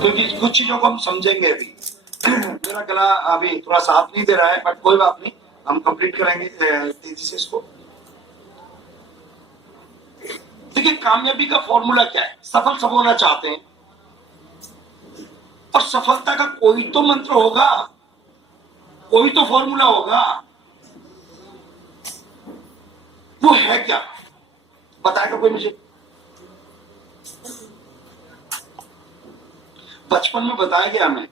क्योंकि कुछ चीजों को हम समझेंगे अभी। मेरा गला अभी थोड़ा साथ नहीं दे रहा है, बट कोई बात नहीं, हम कंप्लीट करेंगे तेजी से इसको। देखिए, कामयाबी का फॉर्मूला क्या है? सफल सब होना चाहते हैं, और सफलता का कोई तो मंत्र होगा, कोई तो फॉर्मूला होगा। वो है क्या? बताएगा कोई मुझे? बचपन में बताया गया हमें,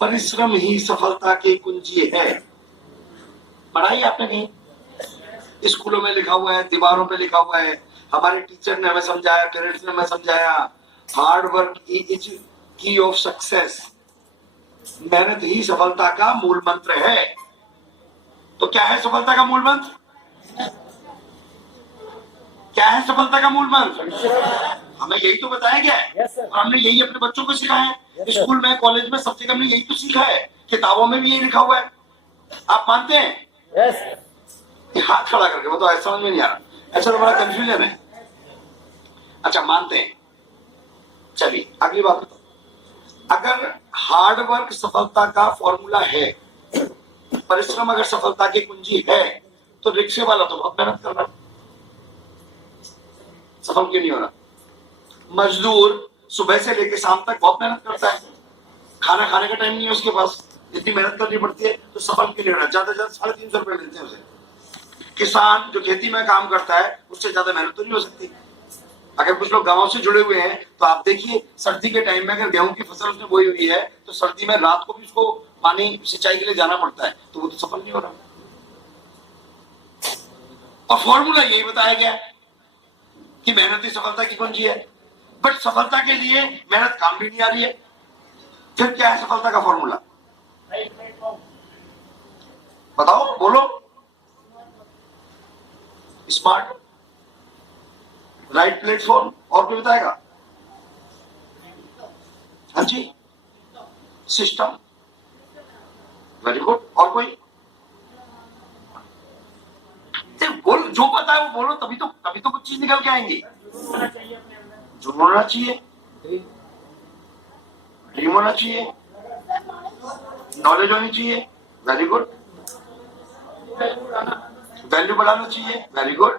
परिश्रम ही सफलता की कुंजी है। पढ़ाई आपने कहीं स्कूलों में लिखा हुआ है, दीवारों पे लिखा हुआ है, हमारे टीचर ने हमें समझाया, पेरेंट्स ने हमें समझाया। हार्ड वर्क इज की ऑफ सक्सेस। मेहनत ही सफलता का मूल मंत्र है। तो क्या है सफलता का मूल मंत्र? क्या है सफलता का मूल मंत्र? हमें यही तो बताया गया है, और हमने यही अपने बच्चों को सिखाया है। स्कूल में, कॉलेज में, सब जगह हमने यही तो सीखा है। किताबों में भी यही लिखा हुआ है। आप मानते हैं? हाथ खड़ा करके वो तो ऐसा समझ में नहीं आ रहा, ऐसा तो बड़ा कंफ्यूजन है। अच्छा, मानते हैं। चलिए अगली बात बताओ। अगर हार्ड वर्क सफलता का फॉर्मूला है, परिश्रम अगर सफलता की कुंजी है, तो रिक्शे वाला तो बहुत मेहनत कर रहा है, सफल क्यों नहीं हो रहा? मजदूर सुबह से लेकर शाम तक बहुत मेहनत करता है, खाना खाने का टाइम नहीं है उसके पास, इतनी मेहनत करनी पड़ती है, तो सफल क्यों नहीं हो रहा? ज्यादा से ज्यादा 350 रुपए मिलते हैं उसे। किसान जो खेती में काम करता है, उससे ज्यादा मेहनत तो नहीं हो सकती। अगर कुछ लोग गांव से जुड़े हुए हैं, तो आप देखिए, सर्दी के टाइम में अगर गेहूं की फसल उसने बोई हुई है, तो सर्दी में रात को भी उसको पानी सिंचाई के लिए जाना पड़ता है, तो वो तो सफल नहीं हो रहा। और फॉर्मूला यही बताया गया है कि मेहनत ही सफलता की कुंजी है, बट सफलता के लिए मेहनत काम भी नहीं आ रही है। फिर क्या है सफलता का फॉर्मूला? बताओ, बोलो। स्मार्ट, राइट प्लेटफॉर्म, और कोई बताएगा? हाँ जी, सिस्टम, वेरी गुड। और कोई? बोल, जो पता है वो बोलो, तभी तो कुछ चीज निकल के आएंगी। जो होना चाहिए, ड्रीम होना चाहिए, नॉलेज होनी चाहिए, वेरी गुड। वैल्यू बढ़ाना चाहिए, वेरी गुड।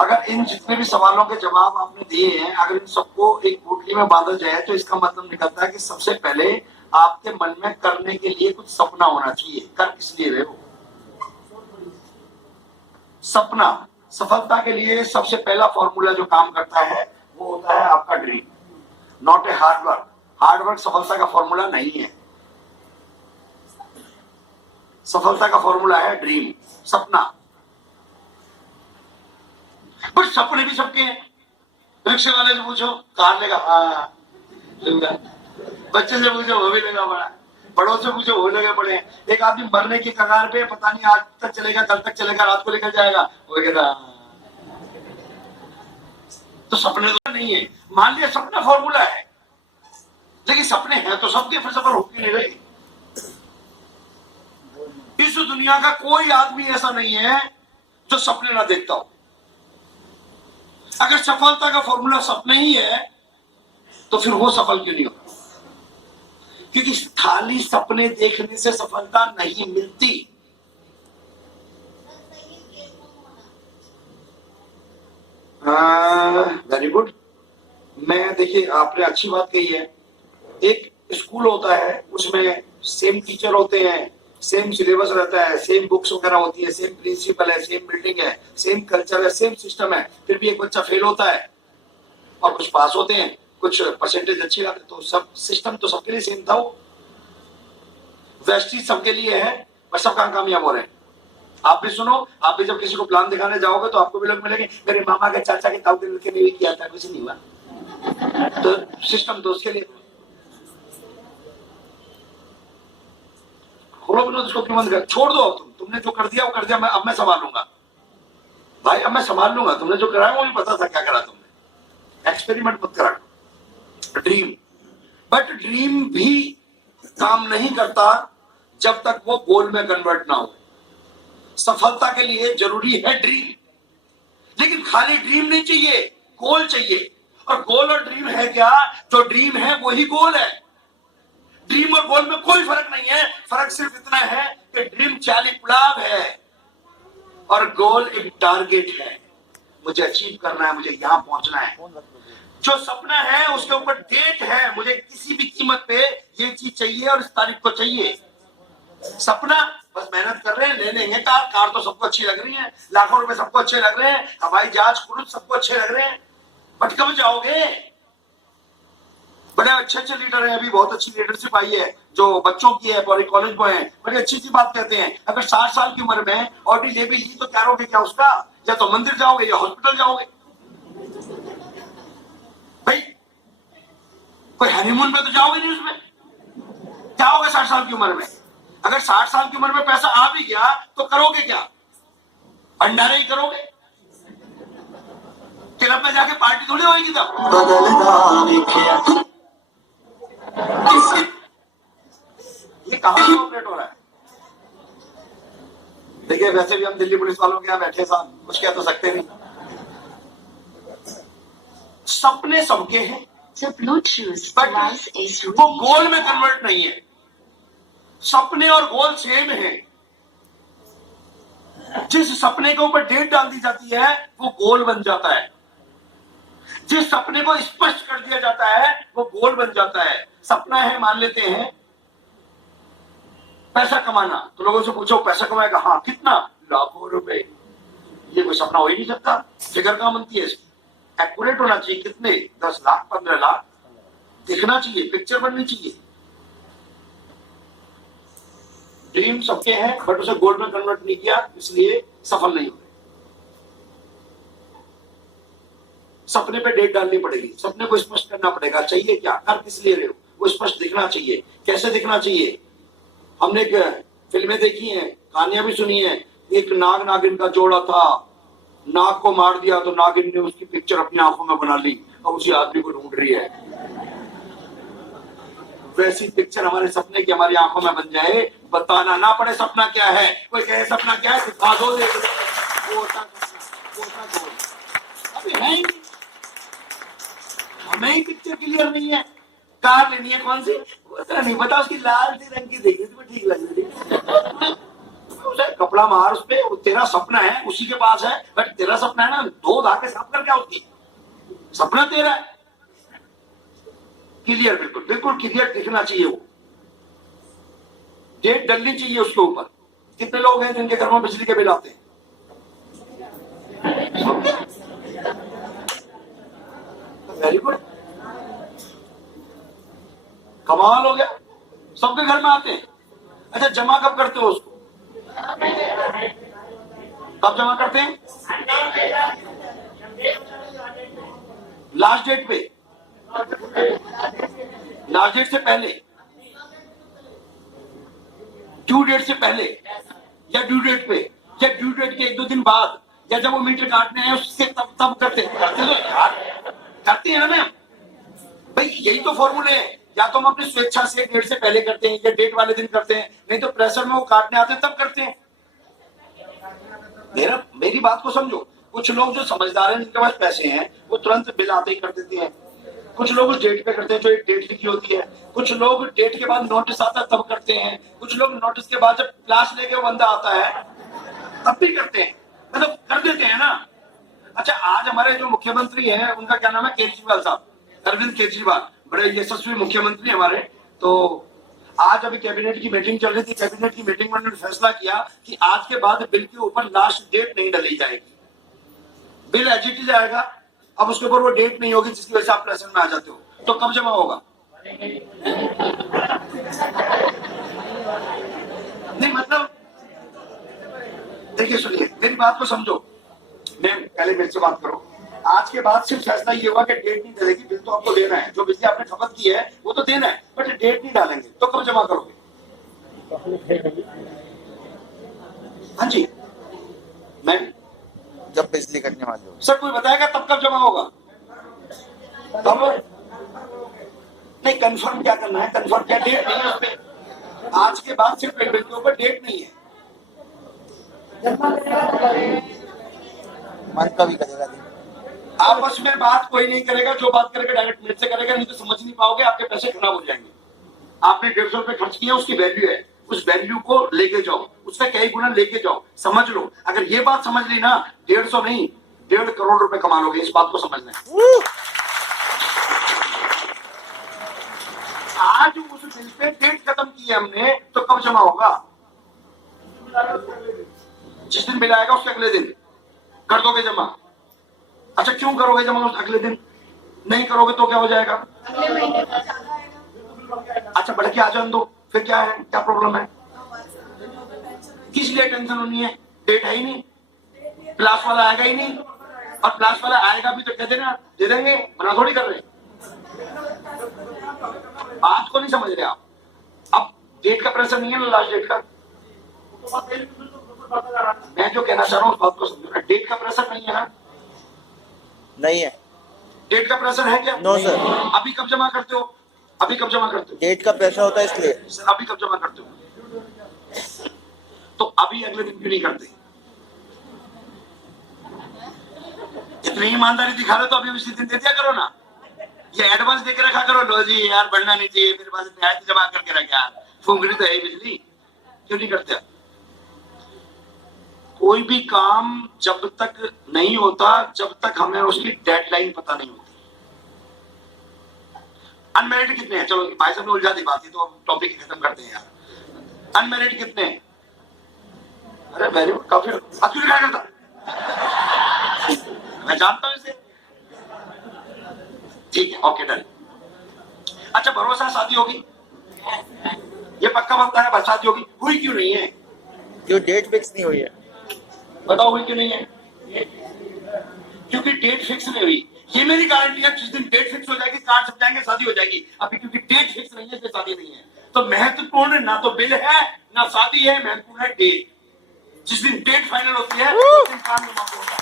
अगर इन जितने भी सवालों के जवाब आपने दिए हैं, अगर इन सबको एक पोटली में बांधा जाए, तो इसका मतलब निकलता है कि सबसे पहले आपके मन में करने के लिए कुछ सपना होना चाहिए। कर किस लिए रहे हो? सपना। सफलता के लिए सबसे पहला फॉर्मूला जो काम करता है, वो होता है आपका dream, not a hard work. Hard work सफलता का फॉर्मूला नहीं है। सफलता का फॉर्मूला है ड्रीम, सपना। बट सपने भी सबके हैं। रिक्शे वाले से पूछो कार लेगा, हाँ लेगा। बच्चे से पूछो वो भी लेगा बड़ा, बड़ों से पूछो वो लगे पड़े हैं। एक आदमी मरने की कगार पे, पता नहीं आज तक चलेगा, कल तक चलेगा, रात को लेकर जाएगा, वो कहता तो सपने तो नहीं है। मान लिया सपना फॉर्मूला है, लेकिन सपने हैं तो सबके, फिर सफल हो नहीं रहे। इस दुनिया का कोई आदमी ऐसा नहीं है जो सपने ना देखता हो। अगर सफलता का फॉर्मूला सपने ही है, तो फिर वो सफल क्यों नहीं होगा? क्योंकि खाली सपने देखने से सफलता नहीं मिलती। Very good. मैं, देखिए, आपने अच्छी बात कही है। एक स्कूल होता है, उसमें सेम टीचर होते हैं, सेम सिलेबस रहता है, सेम बुक्स वगैरह होती है, सेम प्रिंसिपल है, सेम बिल्डिंग है, सेम कल्चर है, सेम सिस्टम है। फिर भी एक बच्चा फेल होता है और कुछ पास होते हैं, कुछ परसेंटेज अच्छी आते, तो सब सिस्टम तो सबके लिए सेम था। वो वेस्टीज सबके लिए है, पर सब कहाँ कामयाब हो रहे हैं? आप भी सुनो, आप भी जब किसी को प्लान दिखाने जाओगे, तो आपको भी लोग मिलेंगे, मेरे मामा के चाचा के ताऊ के लड़के ने भी किया था, कुछ नहीं हुआ। तो सिस्टम तो उसके लिए। उसको क्यों बंद कर? छोड़ दो, तुमने जो कर दिया वो कर दिया, अब मैं संभालूंगा भाई, अब मैं संभाल लूंगा। तुमने जो कराया वो भी पता था क्या करा तुमने। एक्सपेरिमेंट मत करा। ड्रीम, बट ड्रीम भी काम नहीं करता जब तक वो गोल में कन्वर्ट ना हो। सफलता के लिए जरूरी है ड्रीम, लेकिन खाली ड्रीम नहीं चाहिए, गोल चाहिए। और गोल और ड्रीम है क्या? जो ड्रीम है वही गोल है। ड्रीम और गोल में कोई फर्क नहीं है, फर्क सिर्फ इतना है कि ड्रीम चाली पुलाव है और गोल एक टारगेट है। मुझे अचीव करना है, मुझे यहां पहुंचना है। जो सपना है उसके ऊपर डेट है, मुझे किसी भी कीमत पे ये चीज चाहिए और इस तारीख को चाहिए। सपना बस मेहनत कर रहे हैं, ले लेंगे कार। कार तो सबको अच्छी लग रही है, लाखों रुपए सबको अच्छे लग रहे हैं, हवाई जहाज क्रूज सबको अच्छे लग रहे हैं, बट कब जाओगे? बड़े अच्छे अच्छे लीडर हैं, अभी बहुत अच्छी लीडरशिप आई है जो बच्चों की है, कॉलेज बॉय है, बड़ी अच्छी अच्छी बात कहते हैं। अगर 60 साल की उम्र में ऑडी ले भी ली तो क्या करोगे? क्या उसका? या तो मंदिर जाओगे या हॉस्पिटल जाओगे। भाई कोई हनीमून पे तो जाओगे नहीं, उसमें जाओगे 60 साल की उम्र में। अगर 60 साल की उम्र में पैसा आ भी गया तो करोगे क्या? भंडारे ही करोगे, क्लब में जाके पार्टी थोड़ी होगी। तब ये कहां ऑपरेट हो रहा है? देखिए वैसे भी हम दिल्ली पुलिस वालों के यहाँ बैठे साहब, कुछ कह तो सकते नहीं। सपने सबके हैं, बट वो गोल में कन्वर्ट नहीं है। सपने और गोल सेम है। जिस सपने के ऊपर डेट डाल दी जाती है वो गोल बन जाता है, जिस सपने को स्पष्ट कर दिया जाता है वो गोल बन जाता है। सपना है, मान लेते हैं पैसा कमाना, तो लोगों से पूछो पैसा कमाएगा? हाँ। कितना? लाखों रुपए। ये कोई सपना हो ही नहीं सकता। फिगर कहां बनती है? एक्यूरेट होना चाहिए। कितने? 10 लाख 15 लाख दिखना चाहिए, पिक्चर बननी चाहिए। ड्रीम सबके हैं, बट उसे गोल में कन्वर्ट नहीं किया, इसलिए सफल नहीं हुए। सपने पे डेट डालनी पड़ेगी, सपने को स्पष्ट करना पड़ेगा। चाहिए क्या, कर किस लिए रहे हो, वो स्पष्ट दिखना चाहिए। कैसे दिखना चाहिए? हमने एक फिल्में देखी हैं, कहानियां भी सुनी है। एक नाग नागिन का जोड़ा था, नाग को मार दिया तो नागिन ने उसकी पिक्चर अपनी आंखों में बना ली और उसी आदमी को ढूंढ रही है। वैसी पिक्चर हमारे सपने की हमारी आंखों में बन जाए, बताना ना पड़े सपना क्या है। कोई कहे सपना क्या है, दिखा दो, देख लो। अभी है ही, हमें ही पिक्चर क्लियर नहीं है। कार लेनी है, कौन सी नहीं पता, उसकी लाल सी रंग की देख रही थी, ठीक लग रही थी। उसे कपड़ा मार उस पे, तेरा सपना है उसी के पास है, बट तेरा सपना है ना, धो धा के साफ कर क्या होती, सपना तेरा है। क्लियर, बिल्कुल बिल्कुल क्लियर दिखना चाहिए। वो डेट डलनी चाहिए उसके ऊपर। कितने लोग हैं जिनके घर में बिजली के बिल आते हैं? वेरी गुड, कमाल हो गया, सबके घर में आते हैं। अच्छा, जमा कब करते हो उसको? कब जमा करते हैं? लास्ट डेट पे, लास्ट डेट से पहले, ड्यू डेट से पहले, या ड्यू डेट पे, या ड्यू डेट के 1-2 दिन बाद, या जब वो मीटर काटने हैं उससे तब करते तो यार करते हैं ना मैम। भाई यही तो फॉर्मूले हैं। या तो हम अपनी स्वेच्छा से डेट से पहले करते हैं या डेट वाले दिन करते हैं, नहीं तो प्रेशर में वो काटने आते हैं तब करते हैं। मेरी बात को समझो। कुछ लोग जो समझदार हैं, जिनके पास पैसे हैं, वो तुरंत बिल आते ही कर देते हैं। कुछ लोग डेट पे करते हैं, जो एक डेट लिखी होती है। कुछ लोग डेट के बाद नोटिस आता है तब करते हैं। कुछ लोग नोटिस के बाद जब क्लास लेके वो बंदा आता है तब भी करते हैं, मतलब कर देते हैं ना। अच्छा, आज हमारे जो मुख्यमंत्री हैं उनका क्या नाम है? केजरीवाल साहब, अरविंद केजरीवाल, बड़े यशस्वी मुख्यमंत्री हमारे। तो आज अभी कैबिनेट की मीटिंग चल रही थी। कैबिनेट की मीटिंग में उन्होंने फैसला किया कि आज के बाद बिल के ऊपर लास्ट डेट नहीं डाली जाएगी, बिल एज इट इज आएगा। अब उसके ऊपर वो डेट नहीं होगी जिसकी वजह से आप प्रेशर में आ जाते हो। तो कब जमा होगा? नहीं मतलब देखिए, सुनिए मेरी बात को समझो। मैं पहले मेरे से बात करो। आज के बाद सिर्फ फैसला ये होगा कि डेट नहीं डलेगी, बिल तो आपको देना है, जो बिजली आपने खपत की है वो तो देना है, बट डेट नहीं डालेंगे। तो कब जमा करोगे? हाँ जी मैम, जब बिजली कटने वाली हो। सर कोई बताएगा तब कब जमा होगा? तब नहीं, कंफर्म क्या करना है? कंफर्म क्या, डेट नहीं है उसमें। आज के बाद सिर्फ बिल के ऊपर डेट नहीं है। मन का भी करेगा दिन। आपस में बात कोई नहीं करेगा, जो बात करेगा डायरेक्ट मेरे से करेगा, नहीं तो समझ नहीं पाओगे, आपके पैसे खराब हो जाएंगे। आपने 150 रुपए खर्च किया, उसकी वैल्यू है, उस वैल्यू को लेके जाओ, उसका कई गुना लेके जाओ, समझ लो। अगर ये बात समझ ली ना, 150 नहीं 1.5 करोड़ रुपए कमा लोगे, इस बात को समझना है। आज उस बिल पे डेट खत्म की है हमने, तो कब जमा होगा? जिस दिन बिल आएगा उसके अगले दिन कर दोगे जमा। अच्छा, क्यों करोगे जमा उस अगले दिन? नहीं करोगे तो क्या हो जाएगा? अगले महीने का ज्यादा आएगा। अच्छा, बढ़ के आ जाने दो, फिर क्या है, क्या प्रॉब्लम है? किस लिए टेंशन होनी है? डेट है ही नहीं, प्लास वाला आएगा ही नहीं, और प्लास वाला आएगा भी तो कह देना दे देंगे, मना थोड़ी कर रहे। बात को नहीं समझ रहे आप। अब डेट का प्रेशर नहीं है ना, लास्ट डेट का। मैं जो कहना चाह रहा हूँ उस बात को समझो ना, डेट का प्रेशर नहीं है ना? नहीं है। डेट का प्रेशर है क्या? No sir. अभी कब जमा करते हो? अभी कब जमा करते हो? डेट का प्रेशर होता है इसलिए। सर अभी कब जमा करते हो? तो अभी अगले दिन क्यों नहीं करते? इतनी ईमानदारी दिखा रहे तो अभी उसी दिन दे दिया करो ना। ये एडवांस देके रखा करो, लो जी यार बढ़ना नहीं चाहिए, मेरे पास ब्याज जमा करके रख यार, फुंगड़ी तो है बिजली। क्यों नहीं करते? कोई भी काम जब तक नहीं होता, जब तक हमें उसकी डेडलाइन पता नहीं होती। अनमेरिड कितने हैं? चलो भाई साहब ने उलझा दी बात, तो टॉपिक खत्म करते हैं यार। अनमेरिड कितने हैं? अरे वेरी गुड, काफी क्यों लिखा करता? मैं जानता हूं इसे। ठीक है, ओके डन। अच्छा, भरोसा शादी होगी, ये पक्का बनता है, शादी होगी, हुई क्यों नहीं है? जो डेट फिक्स नहीं हुई है। बताओ हुई क्यों नहीं है? क्योंकि डेट फिक्स नहीं हुई। ये मेरी गारंटी है, जिस दिन डेट फिक्स हो जाएगी, कार्ड छप जाएंगे, शादी हो जाएगी। अभी क्योंकि डेट फिक्स नहीं है इसलिए शादी नहीं है। तो महत्वपूर्ण ना तो बिल है ना शादी है, महत्वपूर्ण है डेट। जिस दिन डेट फाइनल होती है उस दिन काम जमा होगा।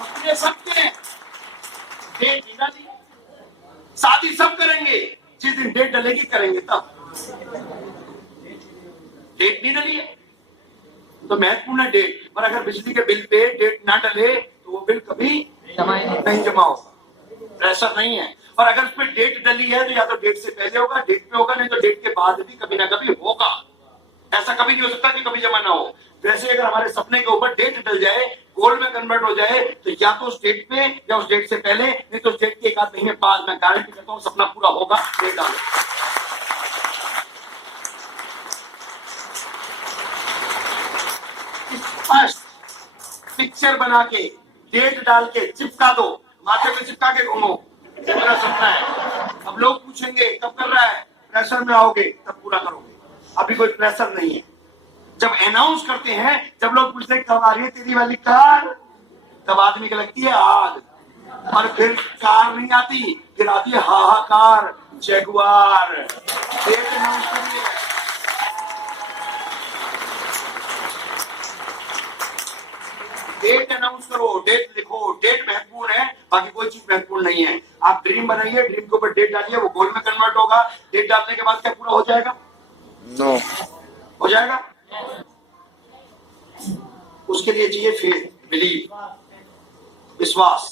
अपने सबके डेट नहीं डाली, शादी सब करेंगे, जिस दिन डेट डलेगी करेंगे तब। डेट नहीं डली है तो महत्वपूर्ण है डेट। और अगर बिजली के बिल पे डेट ना डले तो वो बिल कभी नहीं जमा होगा, प्रेशर नहीं है। और अगर उस पर डेट डली है तो या तो डेट से पहले होगा, डेट पे होगा, नहीं तो डेट के बाद भी कभी ना कभी होगा। ऐसा कभी नहीं हो सकता कि कभी जमा ना हो। वैसे अगर हमारे सपने के ऊपर डेट डल जाए, गोल में कन्वर्ट हो जाए, तो या तो उस डेट पे या उस डेट से पहले, नहीं तो उस डेट के 1 महीने बाद मैं गारंटी करता हूँ सपना पूरा होगा। डेट डालो, पिक्चर बना के डेट डाल के चिपका दो, माथे पे चिपका के घूमो, मेरा सपना है। अब लोग पूछेंगे कब कर रहा है, प्रेशर में आओगे तब पूरा करोगे। अभी कोई प्रेशर नहीं है। जब अनाउंस करते हैं, जब लोग पूछते हैं कब आ रही है तेरी वाली कार, तब आदमी को लगती है आग, और फिर कार नहीं आती, फिर आती है हाहाकार, जगुआर। डेट अनाउंस करिए, डेट अनाउंस करो, डेट लिखो। डेट महत्वपूर्ण है, बाकी कोई चीज महत्वपूर्ण नहीं है। आप ड्रीम बनाइए, ड्रीम के ऊपर डेट डालिए, वो गोल में कन्वर्ट होगा। डेट डालने के बाद क्या पूरा हो जाएगा? नो। हो जाएगा। उसके लिए चाहिए फेथ, बिलीव, विश्वास।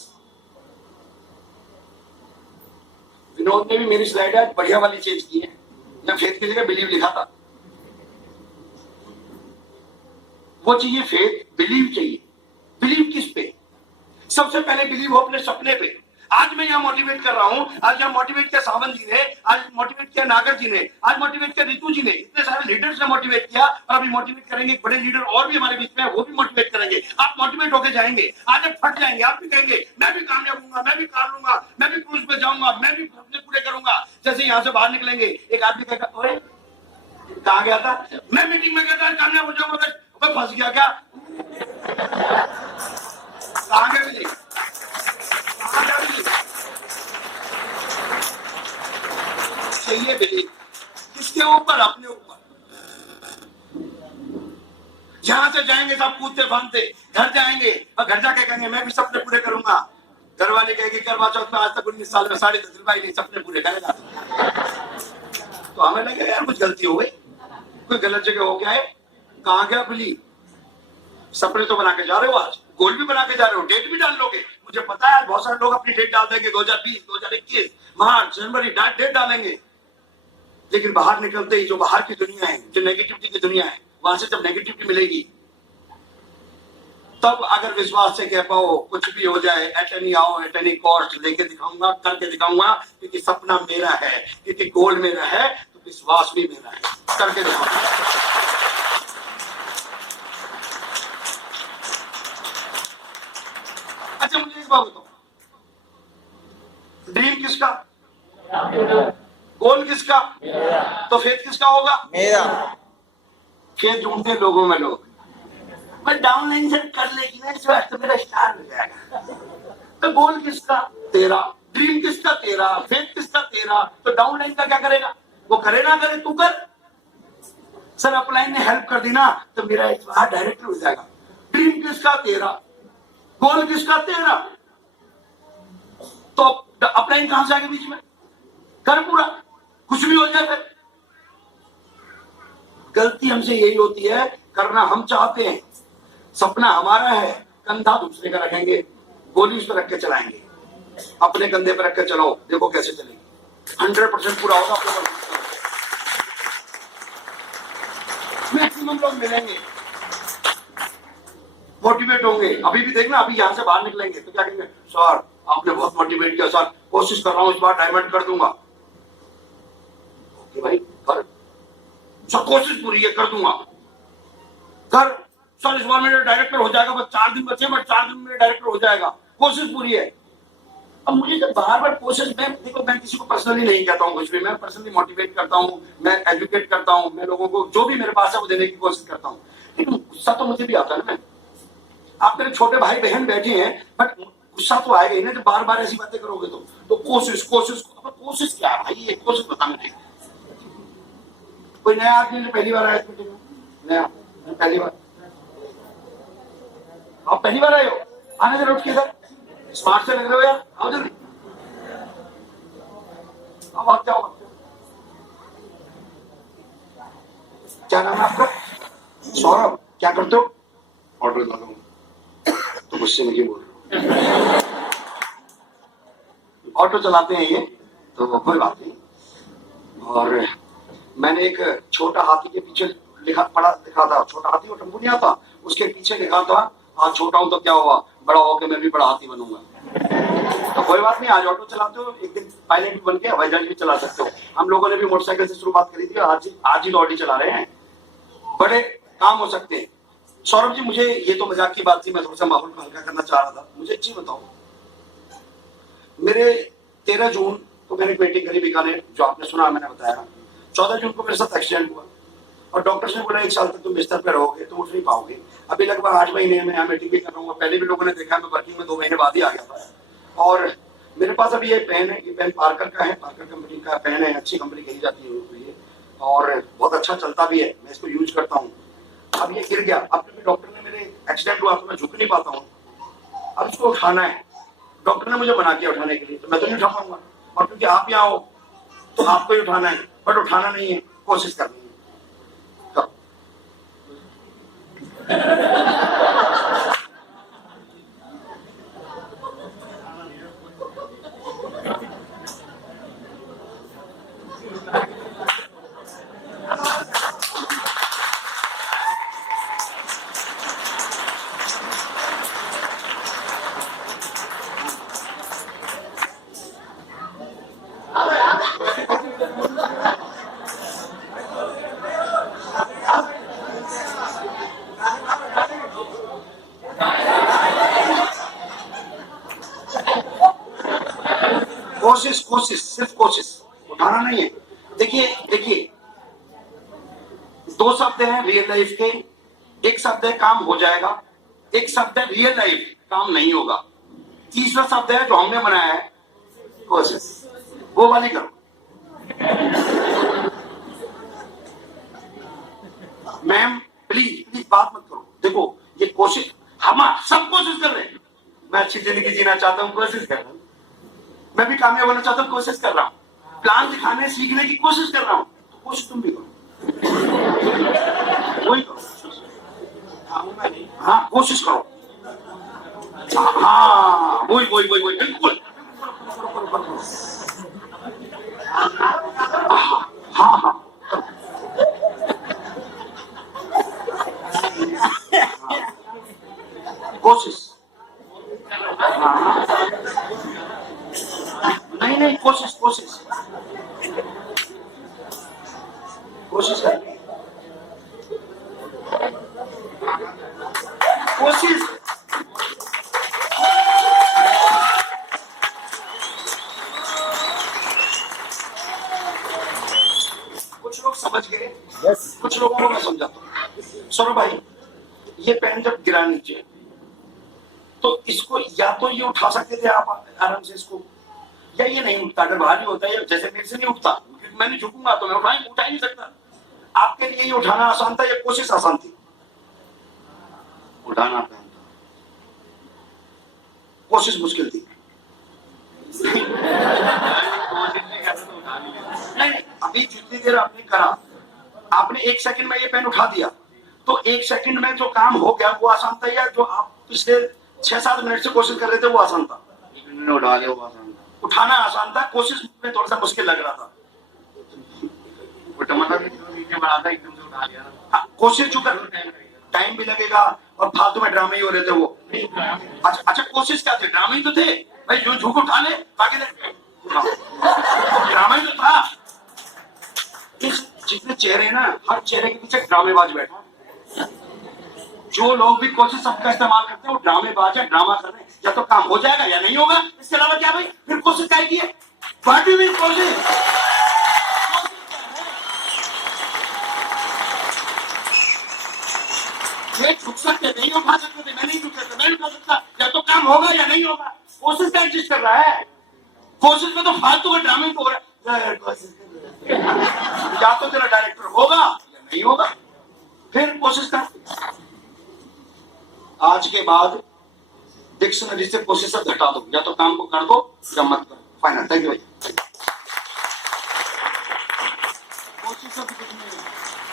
विनोद ने भी मेरी स्लाइड आज बढ़िया वाली चेंज की है, मैं फेथ की जगह बिलीव लिखा था। वो चाहिए फेथ, बिलीव चाहिए। बिलीव किस पे? सबसे पहले बिलीव हो अपने सपने पे। आज मैं यहाँ मोटिवेट कर रहा हूँ, आज यहाँ मोटिवेट किया सावंत जी ने, आज मोटिवेट किया नागर जी ने, आज मोटिवेट किया रितु जी ने, इतने सारे लीडर्स ने मोटिवेट किया, और अभी मोटिवेट करेंगे बड़े लीडर और भी हमारे बीच में, वो भी मोटिवेट करेंगे। आप मोटिवेट होकर जाएंगे, आज आप फट जाएंगे, आप भी कहेंगे मैं भी कामयाब हूंगा, मैं भी कार लूंगा, मैं भी क्रूज पे जाऊंगा, मैं भी सपने पूरे करूंगा। जैसे यहाँ से बाहर निकलेंगे, एक आदमी कहता ओए कहाँ गया था? मैं मीटिंग में गया था, कामयाब हो जाऊंगा। फंस गया क्या? कहाँ गए बिजली? कहाँ गया बिजली? चाहिए बिलीव किसके ऊपर? अपने ऊपर। यहां से जाएंगे सब कूदते फांदते, घर जाएंगे और घर जाके कहेंगे मैं भी सपने पूरे करूंगा। घर वाले कहेंगे करवा चौथ में आज तक 19 साल में 10.5 दिलवाई नहीं, सपने पूरे करेगा। तो हमें लगे यार कुछ गलती हो गई, कोई गलत जगह हो गया है, कहाँ गया बिली? सपने तो बना के जा रहे हो, आज गोल भी बना के जा रहे हो, डेट भी डाल लोगे। मुझे पता है बहुत सारे लोग अपनी डेट डाल देंगे 2020, 2021, मार्च, जनवरी, डेट डालेंगे। लेकिन बाहर निकलते ही जो बाहर की दुनिया है, जो नेगेटिविटी की दुनिया है, वहां से जब नेगेटिविटी मिलेगी तब अगर विश्वास से कह पाओ कुछ भी हो जाए, एट एनी आओ, एट एनी कॉस्ट, लेके दिखाऊंगा, करके दिखाऊंगा, क्योंकि सपना मेरा है, क्योंकि गोल मेरा है, तो विश्वास भी मेरा है, करके दिखाऊंगा। अच्छा मुझे एक बात बताओ, ड्रीम किसका, गोल किसका, तो फेथ किसका होगा? मेरा। फेथ ढूंढते लोगों में लोग, मैं डाउनलाइन से कर लेगी ना इस बार तो मेरा स्टार हो जाएगा। तो गोल किसका? तेरा। ड्रीम किसका? तेरा। फेथ किसका? तेरा। तो डाउनलाइन का क्या करेगा? वो करे ना करे, तू कर। सर अपलाइन ने हेल्प कर दी ना तो मेरा इस बार डायरेक्टर हो जाएगा। ड्रीम किसका? तेरा। गोल किसका? तेरा। तो अपलाइन कहां से आगे बीच में? कर पूरा, कुछ भी हो जाए। फिर गलती हमसे यही होती है, करना हम चाहते हैं, सपना हमारा है, कंधा दूसरे का रखेंगे, गोली उस पर रख के चलाएंगे। अपने कंधे पर रख के चलाओ, देखो कैसे चलेगी। 100% पूरा होगा। मैक्सिमम लोग मिलेंगे, मोटिवेट होंगे। अभी भी देखना, अभी यहां से बाहर निकलेंगे तो क्या कहेंगे, सर आपने बहुत मोटिवेट किया, सर कोशिश कर रहा हूं इस बार डायमंड कर दूंगा। ओके भाई कर, सर कोशिश पूरी है, कर दूंगा। कर, सर इस बार मेरा डायरेक्टर हो जाएगा, बस 4 दिन बचे, बट 4 दिन में मेरा डायरेक्टर हो जाएगा, कोशिश पूरी है। अब मुझे जब बार बार कोशिश, मैं देखो मैं किसी को पर्सनली नहीं कहता हूँ कुछ भी, मैं पर्सनली मोटिवेट करता हूँ, मैं एजुकेट करता हूँ, मैं लोगों को जो भी मेरे पास है वो देने की कोशिश करता हूँ। लेकिन गुस्सा तो मुझे भी आता है ना। आप मेरे छोटे भाई बहन बैठे हैं, बट गुस्सा तो आएगा ही ना जब बार बार ऐसी बातें करोगे तो कोशिश कोशिश, कोशिश क्या है भाई, ये कोशिश बता मुझे। कोई नया आदमी जो पहली बार आया इस मीटिंग में, नया पहली बार, आप पहली बार आए हो, आने जरा उठ के इधर, स्मार्ट से लग रहे हो यार, आओ जल्दी, आओ आप जाओ। क्या नाम है आपका? सौरभ। क्या करते हो? ऑर्डर लगा हूं। तो मुझसे नहीं बोल रहे, ऑटो चलाते हैं ये, तो कोई बात नहीं। और मैंने एक छोटा हाथी के पीछे लिखा था, छोटा हाथी वो टेम्पो नहीं आता, उसके पीछे लिखा था, हाँ छोटा हूं तो क्या हुआ, बड़ा होकर मैं भी बड़ा हाथी बनूंगा। तो कोई बात नहीं, आज ऑटो चलाते हो, एक दिन पायलट भी बन के हवाई जहाज भी चला सकते हो। हम लोगों ने भी मोटरसाइकिल से शुरुआत करी थी, आज ही लॉरी चला रहे हैं, बड़े काम हो सकते हैं। सौरभ जी मुझे, ये तो मजाक की बात थी, मैं थोड़ा सा माहौल को हल्का करना चाह रहा था। मुझे एक चीज बताओ, मेरे 13 जून को मैंने मीटिंग करी बीकानेर, जो आपने सुना, मैंने बताया। 14 जून को मेरे साथ एक्सीडेंट हुआ और डॉक्टर्स ने बोला 1 साल तक तुम बिस्तर पर रहोगे, तुम उठ नहीं पाओगे। अभी लगभग 8 महीने में यहाँ मीटिंग भी कर रहा हूँ। पहले भी लोगों ने देखा, मैं वर्किंग में 2 महीने बाद ही आ गया था। और मेरे पास अभी ये पेन है, ये पेन पार्कर का है, पार्कर कंपनी का पेन है, अच्छी कंपनी कही जाती है और बहुत अच्छा चलता भी है, मैं इसको यूज करता हूँ। अब ये गिर गया, अब डॉक्टर ने, मेरे एक्सीडेंट हुआ तो मैं झुक नहीं पाता हूँ, अब इसको उठाना है। डॉक्टर ने मुझे मना किया उठाने के लिए, तो मैं तो नहीं उठा पाऊंगा, और क्योंकि आप यहाँ हो तो आपको ही उठाना है, बट उठाना नहीं है, कोशिश करनी है। कोशिश कोशिश, सिर्फ कोशिश, उठाना नहीं है। देखिए 2 शब्द हैं रियल लाइफ के, एक शब्द है काम हो जाएगा, एक शब्द है रियल लाइफ काम नहीं होगा, तीसरा शब्द है जो हमने बनाया है कोशिश, वो वाली करो। मैम प्लीज बात मत करो, देखो ये कोशिश, हम सब कोशिश कर रहे हैं। मैं अच्छी जिंदगी जीना चाहता हूँ, कोशिश कर रहा हूँ। मैं भी कामयाब होना चाहता हूँ, कोशिश कर रहा हूँ। प्लान दिखाने सीखने की कोशिश कर रहा हूँ, तो कोशिश तुम भी करो, वही करो। हाँ कोशिश करो। हाँ वही वही वही वही बिल्कुल। हाँ हाँ कोशिश। हाँ नहीं नहीं कोशिश कोशिश कोशिश कर कोशिश। कुछ लोग समझ गए, यस कुछ लोगों को मैं समझाता हूँ। सौरभ भाई, ये पेन जब गिरा नीचे तो इसको या तो ये उठा सकते थे आप आराम से इसको, या ये नहीं उठता। अगर भारी होता है जैसे मेरे से नहीं उठता, क्योंकि मैंने झुकूंगा तो मैं उठा ही नहीं सकता। आपके लिए ये उठाना आसान था, ये कोशिश आसान थी। उठाना आसान था, कोशिश मुश्किल थी। नहीं अभी जितनी देर आपने करा, आपने 1 सेकंड में ये पेन उठा दिया, तो 1 सेकंड में जो काम हो गया वो आसान था, या जो आप पिछले 6-7 मिनट से कोशिश कर रहे थे वो आसान था? उठा लिया वो आसान था। उठाना आसान था, कोशिश में थोड़ा सा मुश्किल लग रहा था। एकदम से उठा लिया। हाँ, कोशिश जो कर, टाइम भी लगेगा और फालतू में ड्रामे ही हो रहे थे वो। अच्छा कोशिश क्या थे? ड्रामे ही तो थे भाई, जो झूठ उठा ले बाकी ड्रामा ही तो था। इस जितने चेहरे ना, हर चेहरे के पीछे ड्रामेबाज बैठा। जो लोग भी कोशिश शब्द का इस्तेमाल करते हैं वो ड्रामेबाज है, ड्रामा कर रहे हैं। या तो काम हो जाएगा या नहीं होगा, इसके अलावा क्या भाई? फिर कोशिश क्या की है? पार्टी में कोशिश। ये झुक सकते थे, नहीं उठा सकते थे, मैं नहीं झुक सकता, मैं उठा सकता। या तो काम होगा या नहीं होगा, कोशिश का एडजस्ट कर रहा है। कोशिश में तो फालतू का ड्रामे तो हो रहा है। या तो तेरा डायरेक्टर होगा या नहीं होगा, फिर कोशिश कर। आज के बाद डिक्शनरी से कोशिश हटा दो, या तो काम को कर दो या मत करो। फाइनल। थैंक यू भाई।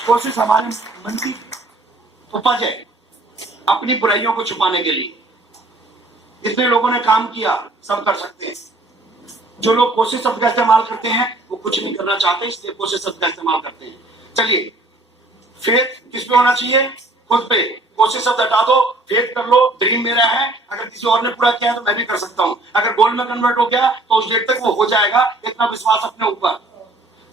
कोशिश हमारे मन की उपज है अपनी बुराइयों को छुपाने के लिए। जितने लोगों ने काम किया सब कर सकते हैं। जो लोग कोशिश शब्द का इस्तेमाल करते हैं वो कुछ नहीं करना चाहते, इसलिए कोशिश शब्द का इस्तेमाल करते हैं। चलिए, फेथ किस पे होना चाहिए? खुद पे। कोशिश शब्द हटा दो, फेथ कर लो। ड्रीम मेरा है, अगर किसी और ने पूरा किया है तो मैं भी कर सकता हूं। अगर गोल में कन्वर्ट हो गया तो उस डेट तक वो हो जाएगा। इतना विश्वास अपने ऊपर।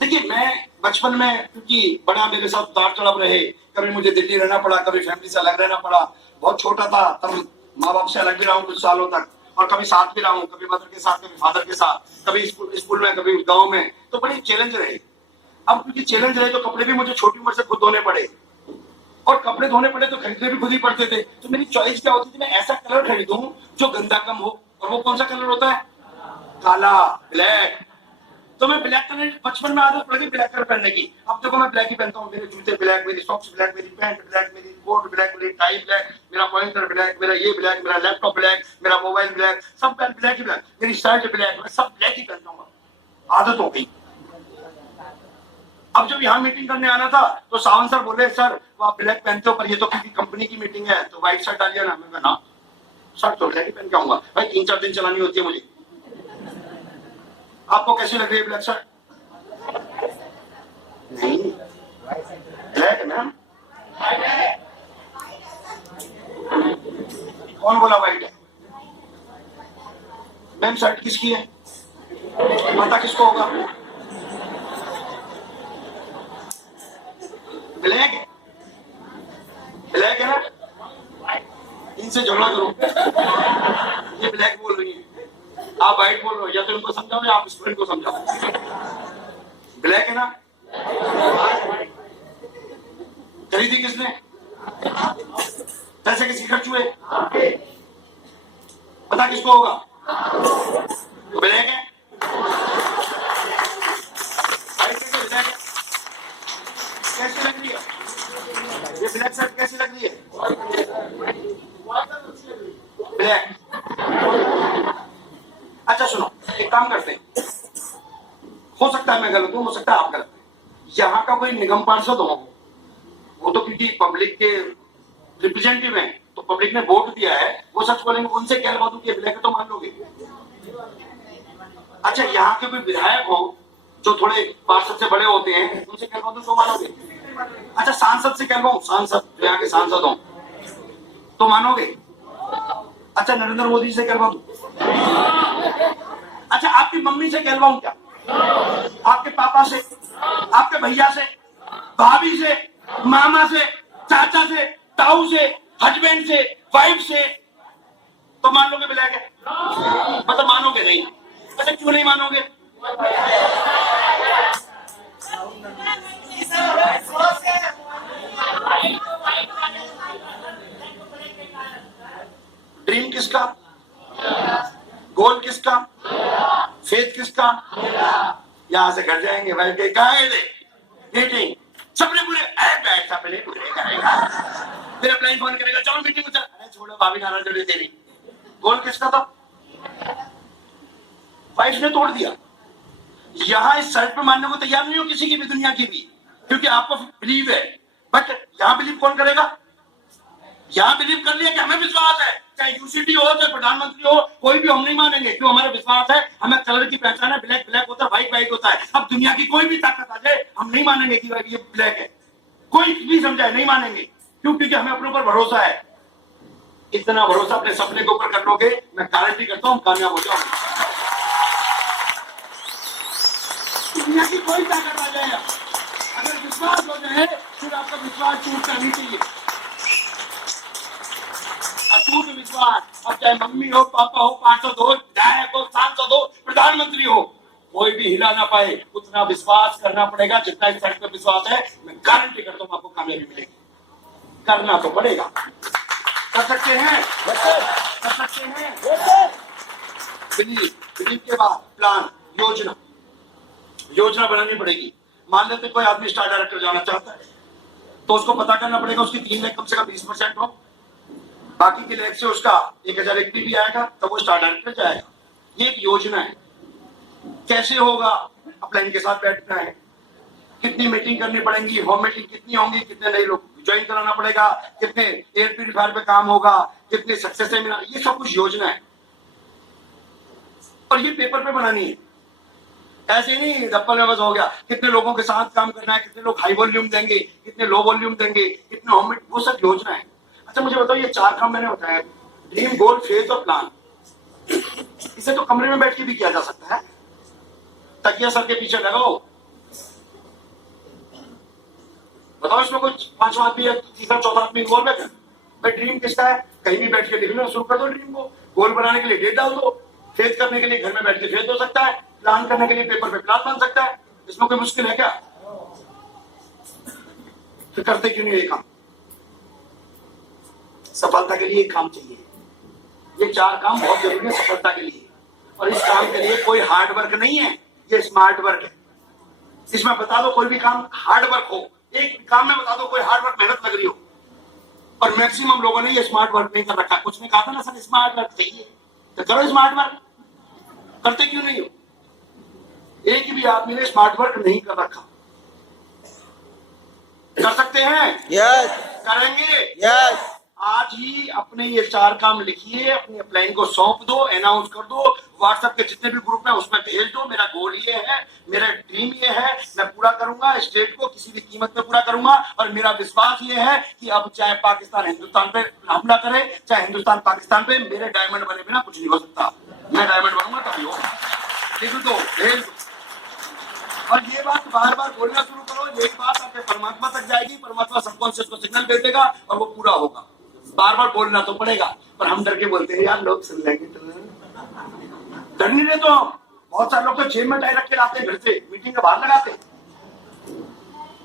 देखिए, मैं बचपन में, क्योंकि बड़ा मेरे साथ उतार चढ़ाव रहे, कभी मुझे दिल्ली रहना पड़ा, कभी फैमिली से अलग रहना पड़ा। बहुत छोटा था तब, माँ बाप से अलग भी रहा हूँ कुछ सालों तक, और कभी साथ भी रहा हूँ, कभी मदर के साथ, कभी फादर के साथ, कभी स्कूल में, कभी गांव में। तो बड़े चैलेंज रहे। अब क्योंकि चैलेंज रहे तो कपड़े भी मुझे छोटी उम्र से खुद धोने पड़े, और कपड़े धोने पड़े तो खरीदने भी खुद ही पड़ते थे। तो मेरी चॉइस क्या होती थी? मैं ऐसा कलर खरीदूं जो गंदा कम हो। और वो कौन सा कलर होता है? काला, ब्लैक। तो मैं ब्लैक कलर, बचपन में आदत पड़ गई ब्लैक कलर पहनने की। अब देखो मैं ब्लैक ही पहनता हूँ। मेरे जूते ब्लैक, मेरी सॉक्स ब्लैक, मेरी पैंट ब्लैक, मेरी कोट ब्लैक, मेरी टाई ब्लैक, मेरा पॉइंटर ब्लैक, मेरा ये ब्लैक, मेरा लैपटॉप ब्लैक, मेरा मोबाइल ब्लैक, सब ब्लैक ही ब्लैक, मेरी शर्ट ब्लैक, मैं सब ब्लैक ही पहनता हूँ। आदत हो गई। अब जब यहाँ मीटिंग करने आना था तो सावंत सर बोले, सर वो आप ब्लैक पहनते हो, पर ये तो किसी कंपनी की मीटिंग है तो व्हाइट शर्ट डालिए ना। मैं ना, शर्ट तो ब्लैक ही पहन के आऊंगा भाई, 3-4 दिन चलानी होती है मुझे। आपको कैसी लग रही है ब्लैक शर्ट? नहीं, ब्लैक है मैम। कौन बोला व्हाइट है? मैम शर्ट किसकी है? पता किसको होगा? ब्लैक है, ब्लैक है ना। इनसे झगड़ा करो, ये ब्लैक बोल रही है, आप व्हाइट बोल रहे हो। या तो इनको समझाओ या आप स्टूडेंट को समझाओ। ब्लैक है ना। खरीदी किसने? पैसे किसके खर्च हुए? पता किसको होगा? तो ब्लैक है। ब्लैक है। कैसी लग रही है ये ब्लैक शर्ट? कैसी लग रही है? ब्लैक। अच्छा सुनो, एक काम करते हैं, हो सकता है मैं गलत हूं, हो सकता है आप गलत हैं। यहाँ का कोई निगम पार्षद हो, वो तो क्योंकि पब्लिक के रिप्रेजेंटेटिव हैं, तो पब्लिक ने वोट दिया है वो सच बोलेंगे, उनसे क्या बात की ब्लैक है तो मान लोगे? अच्छा, यहाँ के कोई विधायक हो जो थोड़े पार्षद से बड़े होते हैं, उनसे क्या बात तो मानोगे? अच्छा, सांसद से कहलवाऊं, सांसद जो यहाँ के सांसद हो तो मानोगे? अच्छा, नरेंद्र मोदी से कहलवाऊं? अच्छा, आपकी मम्मी से कहलवाऊं क्या? आपके पापा से, आपके भैया से, भाभी से, मामा से, चाचा से, ताऊ से, हस्बैंड से, वाइफ से, तो मान लोगे ब्लैक है? मतलब मानोगे नहीं? अच्छा, क्यों नहीं मानोगे? ड्रीम किसका? गोल किसका? फेथ किसका? यहां से घर जाएंगे भाई के कहा मीटिंग, सबने पूरे बैठ पहले पूरे करेगा, फिर अपना फोन करेगा, चलो मीटिंग में चल। अरे छोड़ो, भाभी नाराज हो रही तेरी। गोल किसका था? वाइफ ने तोड़ दिया। यहां इस शर्ट पे मानने को तैयार नहीं हो किसी की भी, दुनिया की भी, क्योंकि आपको बिलीव है। बट यहां बिलीव कौन करेगा? यहां बिलीव कर लिया कि हमें विश्वास है, चाहे यूसीटी हो चाहे प्रधानमंत्री हो, कोई भी हम नहीं मानेंगे, क्यों? हमारा विश्वास है, हमें कलर की पहचान है, ब्लैक ब्लैक होता है, व्हाइट व्हाइट होता है। अब दुनिया की कोई भी ताकत आ जाए, हम नहीं मानेंगे कि भाई ये ब्लैक है, कोई भी समझाए नहीं मानेंगे। क्यों? क्योंकि हमें अपने ऊपर भरोसा है। इतना भरोसा अपने सपने के ऊपर कर लोगे, मैं गारंटी करता हूं कामयाब हो जाओगे। दुनिया की कोई ताकत आ जाए, अगर विश्वास हो जाए, फिर आपका विश्वास टूटना नहीं चाहिए। अटूट विश्वास। अब चाहे मम्मी हो, पापा हो, पार्षद हो, विधायक हो, सांसद हो, प्रधानमंत्री हो, कोई भी हिला ना पाए, उतना विश्वास करना पड़ेगा जितना इस शर्ट पे विश्वास है। मैं गारंटी करता हूं आपको कामयाबी मिलेगी। करना तो पड़ेगा। कर सकते हैं? कर सकते हैं। बिलीव के बाद प्लान, योजना बनानी पड़ेगी। मान लेते कोई आदमी स्टार डायरेक्टर जाना चाहता है, तो उसको पता करना पड़ेगा उसकी 3 लाख कम से कम 20% हो, बाकी के लेख से उसका 1000 एफडी भी आएगा, तब वो स्टार डायरेक्टर जाएगा। ये एक योजना है। कैसे होगा? अपलाइन के साथ बैठना है, कितनी मीटिंग करनी पड़ेगी, होम मीटिंग कितनी होंगी, कितने नए लोग ज्वाइन कराना पड़ेगा, कितने एयर प्यूरिफायर पे काम होगा, कितने सक्सेस सेमिनार, ये सब कुछ योजना है। और ये पेपर पे बनानी है, ऐसे नहीं धप्पल में बस हो गया। कितने लोगों के साथ काम करना है, कितने लोग हाई वॉल्यूम देंगे, कितने लो वॉल्यूम देंगे, कितने होम मीटिंग, वो सब योजना है। अच्छा, मुझे बताओ, ये 4 काम मैंने बताया, ड्रीम, गोल, फेथ और प्लान, इसे तो कमरे में बैठ के भी किया जा सकता है। तकिया सर के पीछे लगाओ, बताओ इसमें कुछ 5 आदमी है, तीसरा चौथा आदमी इन्वॉल्व है। भाई ड्रीम किसका है? कहीं भी बैठ के लिख लो, शुरू कर दो ड्रीम को। गोल बनाने के लिए डेट डाल दो, फेथ करने के लिए घर में बैठ के फेथ हो सकता है, प्लान करने के लिए पेपर पे प्लान बन सकता है। इसमें कोई मुश्किल है क्या? तो करते क्यों नहीं ये काम? सफलता के लिए एक काम चाहिए। ये 4 काम बहुत जरूरी है सफलता के लिए, और इस काम के लिए कोई हार्ड वर्क नहीं है, ये स्मार्ट वर्क है। इसमें बता दो कोई भी काम हार्ड वर्क हो, एक काम में बता दो कोई हार्ड वर्क मेहनत लग रही हो, और मैक्सिमम लोगों ने ये स्मार्ट वर्क नहीं कर रखा। कुछ ने कहा था ना सर स्मार्ट वर्क चाहिए, तो करो स्मार्ट वर्क। करते क्यों नहीं हो? एक भी आदमी ने स्मार्ट वर्क नहीं कर रखा। कर सकते हैं? यस करेंगे? यस। आज ही अपने ये 4 काम लिखिए, अपनी अपलाइन को सौंप दो, अनाउंस कर दो, व्हाट्सएप के जितने भी ग्रुप है उसमें भेज दो। मेरा गोल ये है, मेरा ड्रीम ये है, मैं पूरा करूंगा, स्टेट को किसी भी कीमत पे पूरा करूंगा। और मेरा विश्वास ये है कि अब चाहे पाकिस्तान हिंदुस्तान पे हमला करे, चाहे हिंदुस्तान पाकिस्तान पे, मेरे डायमंड बने बिना कुछ नहीं हो सकता। मैं डायमंड बनूंगा तभी होगा। लिख दो, भेज दो, और ये बात बार बार बोलना शुरू करो। यही बात आपके परमात्मा तक जाएगी, परमात्मा सबकॉन्शियस को सिग्नल दे देगा और वो पूरा होगा। बार बार बोलना तो पड़ेगा, पर हम डर के बोलते हैं यार लोग सुन लेंगे तो। डर नहीं रहे तो हम, बहुत सारे लोग तो जेब में टाई रख के लाते हैं, घर से मीटिंग के बाहर लगाते।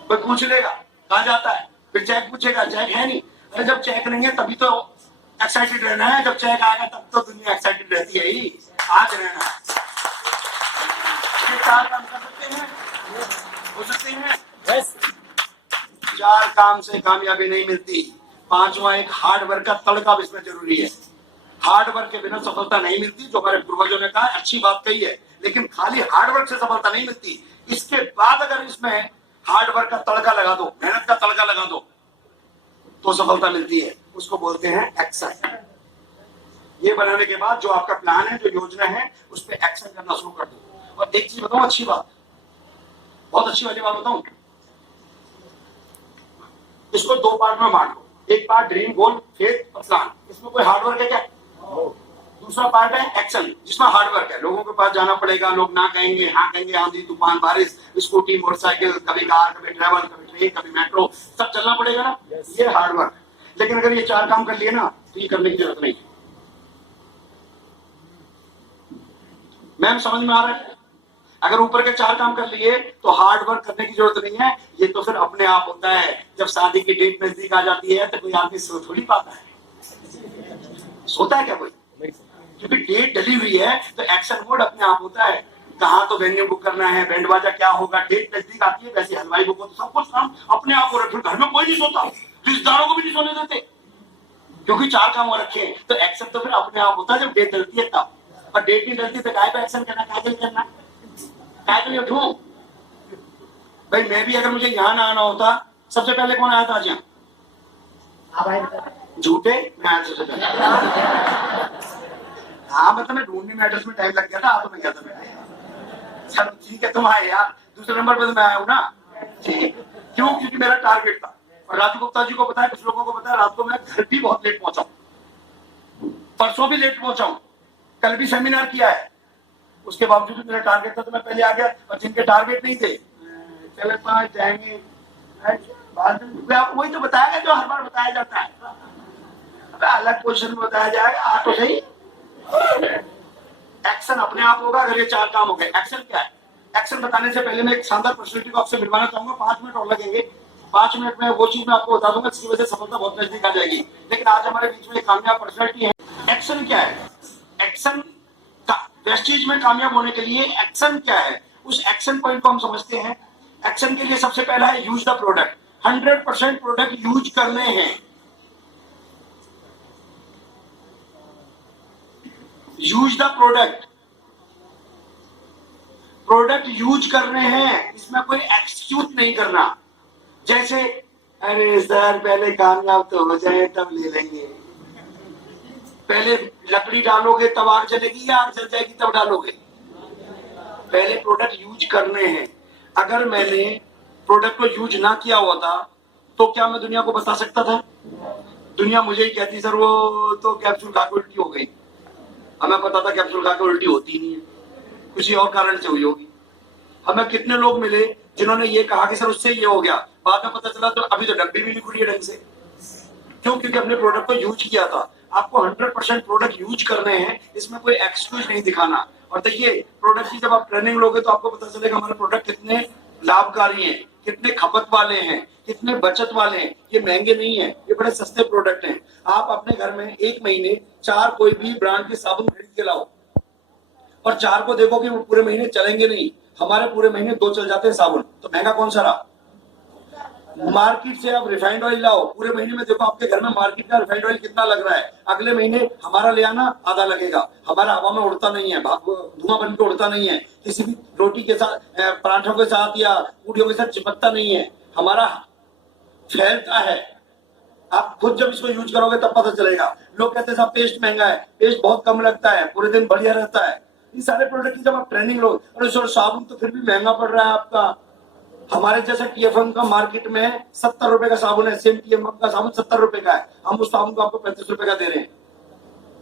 कोई पूछ लेगा कहाँ जाता है, फिर चेक पूछेगा, चेक है नहीं। अरे जब चेक नहीं है तभी तो एक्साइटेड रहना है, जब चेक आएगा तब तो दुनिया एक्साइटेड रहती है ही। आज रहना है। ये 4 काम कर सकते हैं, हो सकते हैं। यस। 4 काम से कामयाबी नहीं मिलती। 5वां एक हार्ड वर्क का तड़का भी इसमें जरूरी है। हार्ड वर्क के बिना सफलता नहीं मिलती, जो हमारे पूर्वजों ने कहा, अच्छी बात कही है, लेकिन खाली हार्ड वर्क से सफलता नहीं मिलती। इसके बाद अगर इसमें हार्ड वर्क का तड़का लगा दो, मेहनत का तड़का लगा दो, तो सफलता मिलती है। उसको बोलते हैं एक्शन। ये बनाने के बाद जो आपका प्लान है, जो योजना है, उस पर एक्शन करना शुरू कर दो। और एक चीज बताऊं, अच्छी बात, बहुत अच्छी वाली बात बताऊं, इसको दो पार्ट में बांट दो। एक पार्ट ड्रीम, गोल, फेथ और प्लान, इसमें कोई हार्डवर्क है क्या? दूसरा पार्ट है एक्शन, जिसमें हार्डवर्क है। लोगों के पास जाना पड़ेगा, लोग ना कहेंगे, हाँ कहेंगे, आंधी तूफान बारिश, स्कूटी मोटरसाइकिल, कभी कार, कभी ट्रेवल, कभी ट्रेन, कभी मेट्रो, सब चलना पड़ेगा ना। ये हार्डवर्क। लेकिन अगर ये चार काम कर लिए ना तो ये करने की जरूरत नहीं। मैम समझ में आ रहा है? अगर ऊपर के चार काम कर लिए तो हार्ड वर्क करने की जरूरत नहीं है। ये तो फिर अपने आप होता है। जब शादी की डेट नजदीक आ जाती है तो कोई आदमी सो थोड़ी पाता है। सोता है क्या कोई? क्योंकि डेट डली हुई है तो एक्शन मोड अपने आप होता है। कहाँ तो वेन्यू बुक करना है, बैंड बाजा क्या होगा, डेट नजदीक आती है, वैसे हलवाई बुक हो, तो सब कुछ काम अपने आप हो रहा है। घर में कोई नहीं सोता, रिश्तेदारों को भी नहीं सोने देते, क्योंकि चार काम हो रखे हैं। तो एक्शन तो फिर अपने आप होता है जब डेट डलती है तब। और डेट नहीं डलती तो काय पे एक्शन करना, काय करना, काय पे उठूं? भाई मैं भी अगर मुझे यहाँ ना आना होता, सबसे पहले कौन आया था आज यहाँ? झूठे, मैं आया सबसे पहले। हाँ मतलब मैं ढूंढने में एड्रेस में टाइम लग गया था, तो मैं गया था मैं। चलो ठीक है, तुम आए यार, दूसरे नंबर पर तो मैं आया हूँ ना। ठीक, क्यों? क्योंकि मेरा टारगेट था। और राजू गुप्ता जी को पता है, कुछ लोगों को पता है, रात को मैं घर भी बहुत लेट पहुंचा हूँ, परसों भी लेट पहुंचा हूँ, कल भी सेमिनार किया है। उसके बावजूद मेरा टारगेट था तो मैं पहले आ गया। और जिनके टारगेट नहीं थे, चले पाँच जाएंगे, वही तो बताया गया जो हर बार बताया जाता है। अलग पोजीशन में बताया जाएगा, आ तो सही। एक्शन अपने आप होगा अगर ये चार काम हो गए। एक्शन क्या है? एक्शन बताने से पहले मैं एक शानदार पर्सनैलिटी को आपसे मिलवाना चाहूंगा। 5 मिनट और लगेंगे। 5 मिनट में वो चीज मैं आपको बता दूंगा जिसकी वजह से सफलता बहुत नजदीक आ जाएगी। लेकिन आज हमारे बीच में एक कामयाब पर्सनैलिटी है। एक्शन क्या है? एक्शन का प्रेस्टीज में कामयाब होने के लिए एक्शन क्या है, उस एक्शन पॉइंट को हम समझते हैं। एक्शन के लिए सबसे पहला है use the product. 100% product use करने हैं। Use the product, product use करने हैं, इसमें कोई एक्सक्यूज नहीं करना। जैसे अरे सर पहले कामयाब तो हो जाए तब ले लेंगे। पहले लकड़ी डालोगे तब आग जलेगी या आग जल जाएगी तब डालोगे? पहले प्रोडक्ट यूज करने हैं। अगर मैंने प्रोडक्ट को यूज ना किया हुआ था तो क्या मैं दुनिया को बता सकता था? दुनिया मुझे ही कहती सर वो तो कैप्सूल खा के उल्टी हो गई। हमें पता था कैप्सूल खा के उल्टी होती नहीं है, किसी और कारण से हुई होगी। हमें कितने लोग मिले जिन्होंने ये कहा कि सर उससे ये हो गया, बाद में पता चला तो अभी तो डब्बी भी नहीं खुली है ढंग से। क्यों? क्योंकि अपने प्रोडक्ट को यूज किया था। आपको 100% प्रोडक्ट यूज करने हैं, इसमें कोई एक्सक्यूज नहीं दिखाना। और देखिए प्रोडक्ट की जब आप ट्रेनिंग लोगे तो आपको पता चलेगा हमारे प्रोडक्ट कितने लाभकारी हैं, कितने खपत वाले हैं, कितने बचत वाले हैं। ये महंगे नहीं है, ये बड़े सस्ते प्रोडक्ट हैं। आप अपने घर में 1 महीने 4 कोई भी ब्रांड के साबुन खरीद के लाओ और 4 को देखो कि वो पूरे महीने चलेंगे नहीं। हमारे पूरे महीने 2 चल जाते हैं साबुन, तो महंगा कौन सा रहा? मार्केट से आप रिफाइंड ऑयल लाओ, पूरे महीने में देखो आपके घर में मार्केट का रिफाइंड ऑयल कितना लग रहा है। अगले महीने हमारा ले आना आधा लगेगा। हमारा हवा में उड़ता नहीं है, धुआं बन के उड़ता नहीं है, किसी भी रोटी के साथ, पराठों के साथ या पूड़ियों के साथ चिपकता नहीं है, हमारा फैलता है। आप खुद जब इसको यूज करोगे तब पता चलेगा। लोग कहते हैं साहब पेस्ट महंगा है, पेस्ट बहुत कम लगता है, पूरे दिन बढ़िया रहता है। ये सारे प्रोडक्ट की जब आप ट्रेनिंग लो, अरे सर साबुन तो फिर भी महंगा पड़ रहा है आपका। हमारे जैसे टीएफएम का मार्केट में 70 रुपए का साबुन है, सेम टीएफएम का साबुन 70 रुपए का है, हम उस साबुन को आपको 35 रुपए का दे रहे हैं।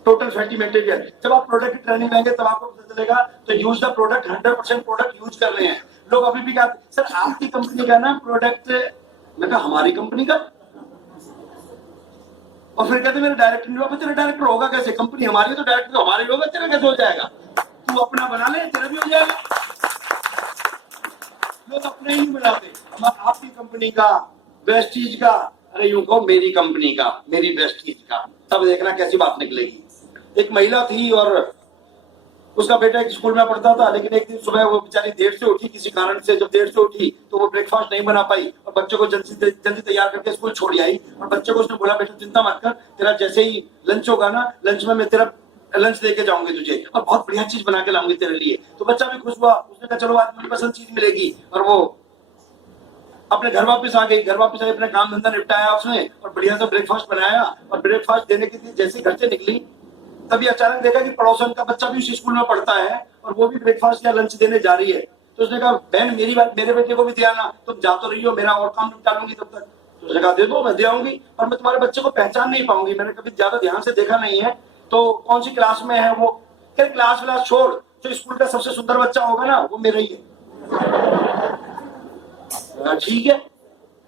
Total fatty material. जब आप प्रोडक्ट की ट्रेनिंग लेंगे तब आपको पता चलेगा। तो use the product, 100% product use कर रहे हैं। लोग अभी भी कहते सर आपकी कंपनी का ना प्रोडक्ट, मैं कहा हमारी कंपनी का, और फिर कहते मेरे डायरेक्टर नहीं होगा। तेरा डायरेक्टर होगा कैसे? कंपनी हमारी है तो डायरेक्टर हमारे होगा, तेरा कैसे हो जाएगा? तू अपना बना ले, तेरा भी हो जाएगा। लोग अपने ही नहीं बनाते। आपकी कंपनी का, वेस्टीज का, अरे यूं कहो मेरी कंपनी का, मेरी वेस्टीज का, तब देखना कैसी बात निकलेगी। एक महिला थी और उसका बेटा एक स्कूल में पढ़ता था, लेकिन एक दिन सुबह वो बेचारी देर से उठी किसी कारण से। जब देर से उठी तो वो ब्रेकफास्ट नहीं बना पाई और बच्चों को जल्दी तैयार करके स्कूल छोड़ आई। और बच्चे को उसने बोला बेटा चिंता मत कर, तेरा जैसे ही लंच होगा ना, लंच में मैं तेरा लंच लेके जाऊंगी तुझे और बहुत बढ़िया चीज बना के लाऊंगी तेरे लिए। तो बच्चा भी खुश हुआ, उसने कहा चलो आज मनपसंद चीज मिलेगी। और वो अपने घर वापस आ गई, घर वापस आई, अपना काम धंधा निपटाया उसने और बढ़िया से ब्रेकफास्ट बनाया और ब्रेकफास्ट देने के लिए जैसे घर से निकली तभी अचानक देखा कि पड़ोसन का बच्चा भी उसी स्कूल में पढ़ता है और वो भी ब्रेकफास्ट या लंच देने जा रही है। तो उसने कहा बहन मेरी बात मेरे बेटे को भी दिया ना, तुम जा तो रही हो, मेरा और काम निपटा लूंगी तब तक। तो उसने कहा दे दो, मैं दे आऊंगी, और मैं तुम्हारे बच्चे को पहचान नहीं पाऊंगी, मैंने कभी ज्यादा ध्यान से देखा नहीं है, तो कौन सी क्लास में है वो? क्या क्लास छोड़, जो स्कूल का सबसे सुंदर बच्चा होगा ना वो मेरा ही है। ठीक है,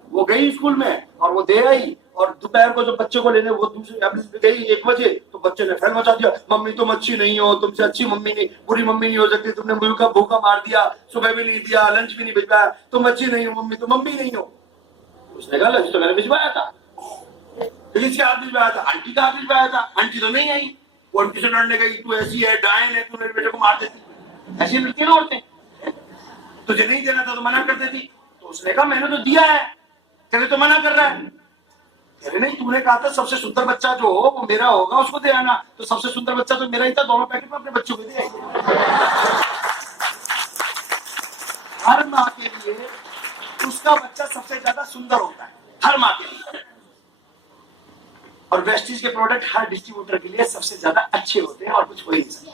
वो गई स्कूल में और वो दे आई, और दोपहर को जो बच्चे को लेने वो दूसरी गई 1 बजे, तो बच्चे ने फैल मचा दिया, मम्मी तुम अच्छी नहीं हो, तुमसे अच्छी मम्मी नहीं, बुरी मम्मी नहीं हो सकती, तुमने भूखा मार दिया, सुबह भी नहीं दिया, लंच भी नहीं भिजवाया, तुम अच्छी नहीं हो मम्मी, तुम मम्मी नहीं हो। उसने कहा लंच तो मैंने भिजवाया था, किसके हाथ भिजवाया था? आंटी का हाथ भिजवाया था, आंटी तो नहीं आई, वो ट्यूशन लड़ने गई, तू ऐसी है, डायन है, तू मेरे बेटे को मार देती। ऐसी मिलती है ना औरतें, तुझे नहीं देना था तो मना कर देती। तो उसने कहा मैंने तो दिया है, कहते तो मना कर रहा है। अरे नहीं, तूने कहा था सबसे सुंदर बच्चा जो हो वो मेरा होगा, उसको दे आना, तो सबसे सुंदर बच्चा तो मेरा ही था, दोनों पैकेट में अपने बच्चों को दे आई। हर माँ के लिए उसका बच्चा सबसे ज्यादा सुंदर होता है, हर माँ के लिए। और वेस्टीज के प्रोडक्ट हर डिस्ट्रीब्यूटर के लिए सबसे ज्यादा अच्छे होते हैं और कुछ हो ही नहीं सकता।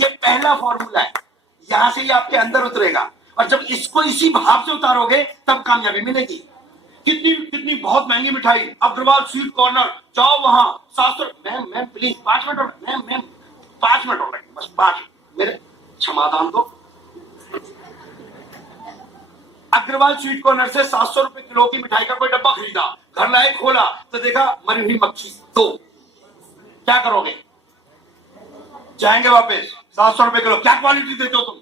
ये पहला फॉर्मूला है, यहां से ये आपके अंदर उतरेगा, और जब इसको इसी भाव से उतारोगे तब कामयाबी मिलेगी। कितनी कितनी बहुत महंगी मिठाई, अग्रवाल स्वीट कॉर्नर, जाओ वहां 700। मैम प्लीज 5 मिनट और मैम 5 मिनट हो गए, बस 5 मेरे क्षमादान दो। अग्रवाल स्वीट कॉर्नर से 700 रुपए किलो की मिठाई का कोई डब्बा खरीदा, घर लाए, खोला तो देखा मरी हुई मक्खी। तो क्या करोगे? जाएंगे वापस, 700 रुपए किलो, क्या क्वालिटी देते हो तुम?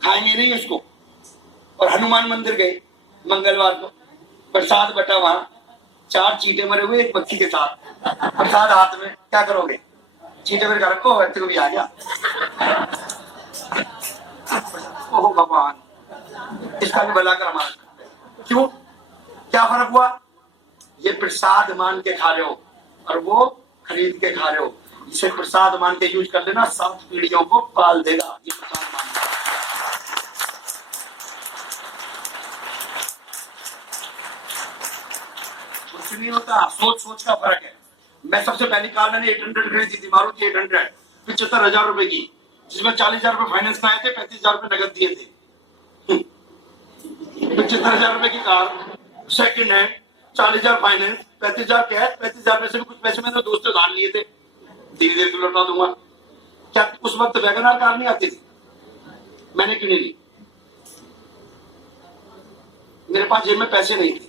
खाएंगे नहीं उसको। और हनुमान मंदिर गए मंगलवार को, प्रसाद बटा वहां, 4 चींटे मरे हुए एक मक्खी के साथ, प्रसाद हाथ में, क्या करोगे? चींटे मेरे घर रखो, ऐसे भी आ गया। ओह भगवान, इसका भी भला कर हमारा। क्यों? क्या फर्क हुआ? ये प्रसाद मान के खा रहे हो और वो खरीद के खा रहे हो। इसे प्रसाद मान के यूज कर लेना, 7 पीढ़ियों को पाल देगा। ये प्रसाद मान के। कुछ नहीं होता, सोच का फर्क है। मैं सबसे पहली कार मैंने 800 खरीदी थी, मारुति 800, 75,000 रुपए की, जिसमें 40,000 रुपए फाइनेंस में आए थे, 35,000 रुपए नगद दिए थे। 75,000 रुपए की car second hand, 40,000 finance, 35,000 cash, 35,000 में से भी कुछ पैसे मैंने दोस्त से उधार लिए थे, धीरे-धीरे लौटा दूंगा। क्या उस वक्त वैगनआर कार नहीं आती थी? मैंने क्यों नहीं ली? मेरे पास जेब में पैसे नहीं थे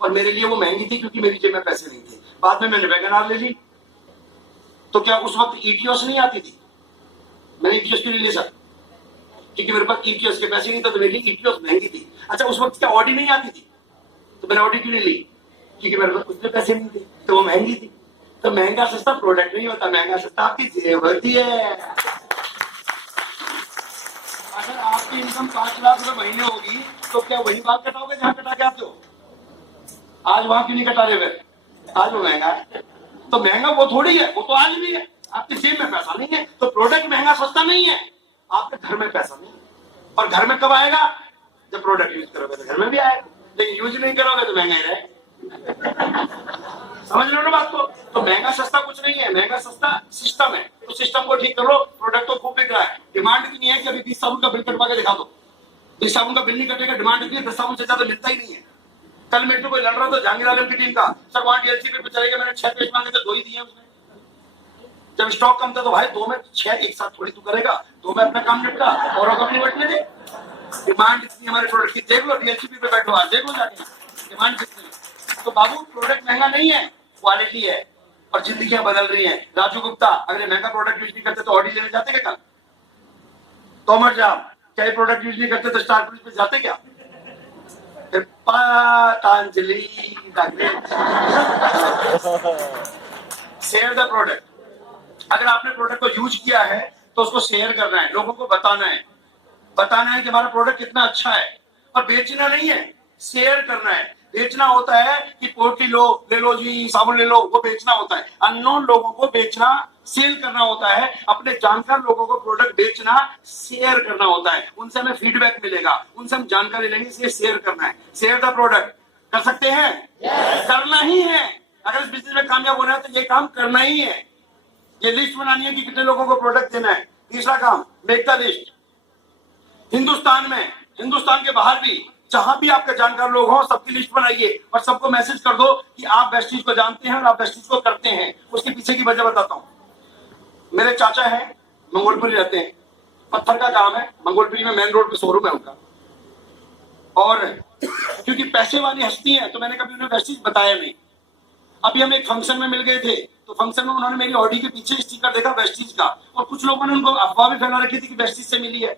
और मेरे लिए वो महंगी थी क्योंकि मेरी जेब में पैसे नहीं थे। बाद में मैंने वैगनआर ले ली। तो क्या उस वक्त ईटीओस नहीं आती थी? मैंने ईटीओस क्यों नहीं ले सकता? क्योंकि मेरे पास ईटीओस के पैसे नहीं थे, तो मेरे लिए ईटीओस महंगी थी। अच्छा, उस वक्त क्या ऑडी नहीं आती थी? तो मैंने ऑडी क्यों नहीं ली? क्योंकि मेरे पास उसमें पैसे नहीं थे, तो वो महंगी थी। तो महंगा सस्ता प्रोडक्ट नहीं होता, महंगा सस्ता आपकी जेब होती है। अगर आपकी इनकम 5 लाख रुपए महीने होगी तो क्या वही बात कटाओगे जहां कटा के आते हो? आज वहां क्यों नहीं कटा रहे फिर? आज वो महंगा है। तो महंगा वो थोड़ी है, वो तो आज भी है। आपकी जेब में पैसा नहीं है, तो प्रोडक्ट महंगा सस्ता नहीं है, आपके घर में पैसा नहीं है। और घर में कब आएगा? जब प्रोडक्ट यूज करोगे तो घर में भी आएगा, लेकिन यूज नहीं करोगे तो महंगा ही रहेगा। समझ लो ना बात को? तो महंगा सस्ता कुछ नहीं है, महंगा सस्ता सिस्टम है। तो सिस्टम को ठीक करो। प्रोडक्ट तो खूब बिक रहा है, डिमांड इतनी है कि अभी 20 साबुन का बिल कटवा के दिखा दो, 20 साबुन का बिल नहीं कटेगा, डिमांड इतनी है 10 साबुन से ज्यादा मिलता ही नहीं है। कल मेरे को कोई लड़ रहा था जहांगीर आलम की टीम का, सर वहां डीएलसीपी पे चलेगा, मैंने 6 पेज मांगे थे, 2 ही दिए उसने। जब स्टॉक कम था तो भाई 2 में 6 एक साथ थोड़ी तू करेगा, 2 में अपना काम निपटा और कम निपटने दे। डिमांड इतनी हमारे प्रोडक्ट की, देख लो डीएलसीपी पे बैठो, आज देख लो जाके डिमांड कितनी। तो बाबू प्रोडक्ट महंगा नहीं है, क्वालिटी है, और जिंदगियां बदल रही हैं। राजू गुप्ता अगर महंगा प्रोडक्ट यूज नहीं करते तो ऑडी लेने जाते क्या? कल तोमर जाम क्या प्रोडक्ट यूज नहीं करते तो स्टार पुलिस पे जाते क्या? Patanjali share the product. अगर आपने प्रोडक्ट को यूज किया है तो उसको शेयर करना है, लोगों को बताना है, बताना है कि हमारा प्रोडक्ट कितना अच्छा है, और बेचना नहीं है, शेयर करना है। बेचना होता है कि पोल्ट्री लो, ले लो जी, साबुन ले लो, वो बेचना होता है। अननोन लोगों को बेचना, सेल करना होता है। अपने जानकार लोगों को प्रोडक्ट बेचना, शेयर करना होता है। उनसे हमें फीडबैक मिलेगा, उनसे हम जानकारी लेंगे, इसलिए शेयर करना है। शेयर द प्रोडक्ट कर सकते हैं? करना ही है। अगर इस बिजनेस में कामयाब होना है तो ये काम करना ही है। ये लिस्ट बनानी है कि कितने लोगों को प्रोडक्ट देना है। तीसरा काम, मेक द लिस्ट। हिंदुस्तान में, हिंदुस्तान के बाहर भी, जहां भी आपके जानकार लोग हो, सबकी लिस्ट बनाइए और सबको मैसेज कर दो कि आप वेस्टीज को जानते हैं और आप वेस्टीज को करते हैं। उसके पीछे की वजह बताता हूं। मेरे चाचा हैं, मंगोलपुरी रहते हैं, पत्थर का काम है, मंगोलपुरी में मेन रोड पे शोरूम है उनका। और क्योंकि पैसे वाली हस्ती है तो मैंने कभी उन्हें वेस्टीज बताया नहीं। अभी हम एक फंक्शन में मिल गए थे, तो फंक्शन में उन्होंने मेरी ऑडी के पीछे स्टिकर देखा वेस्टीज का, और कुछ लोगों ने उनको अफवाह भी फैला रखी थी कि वेस्टीज से मिली है,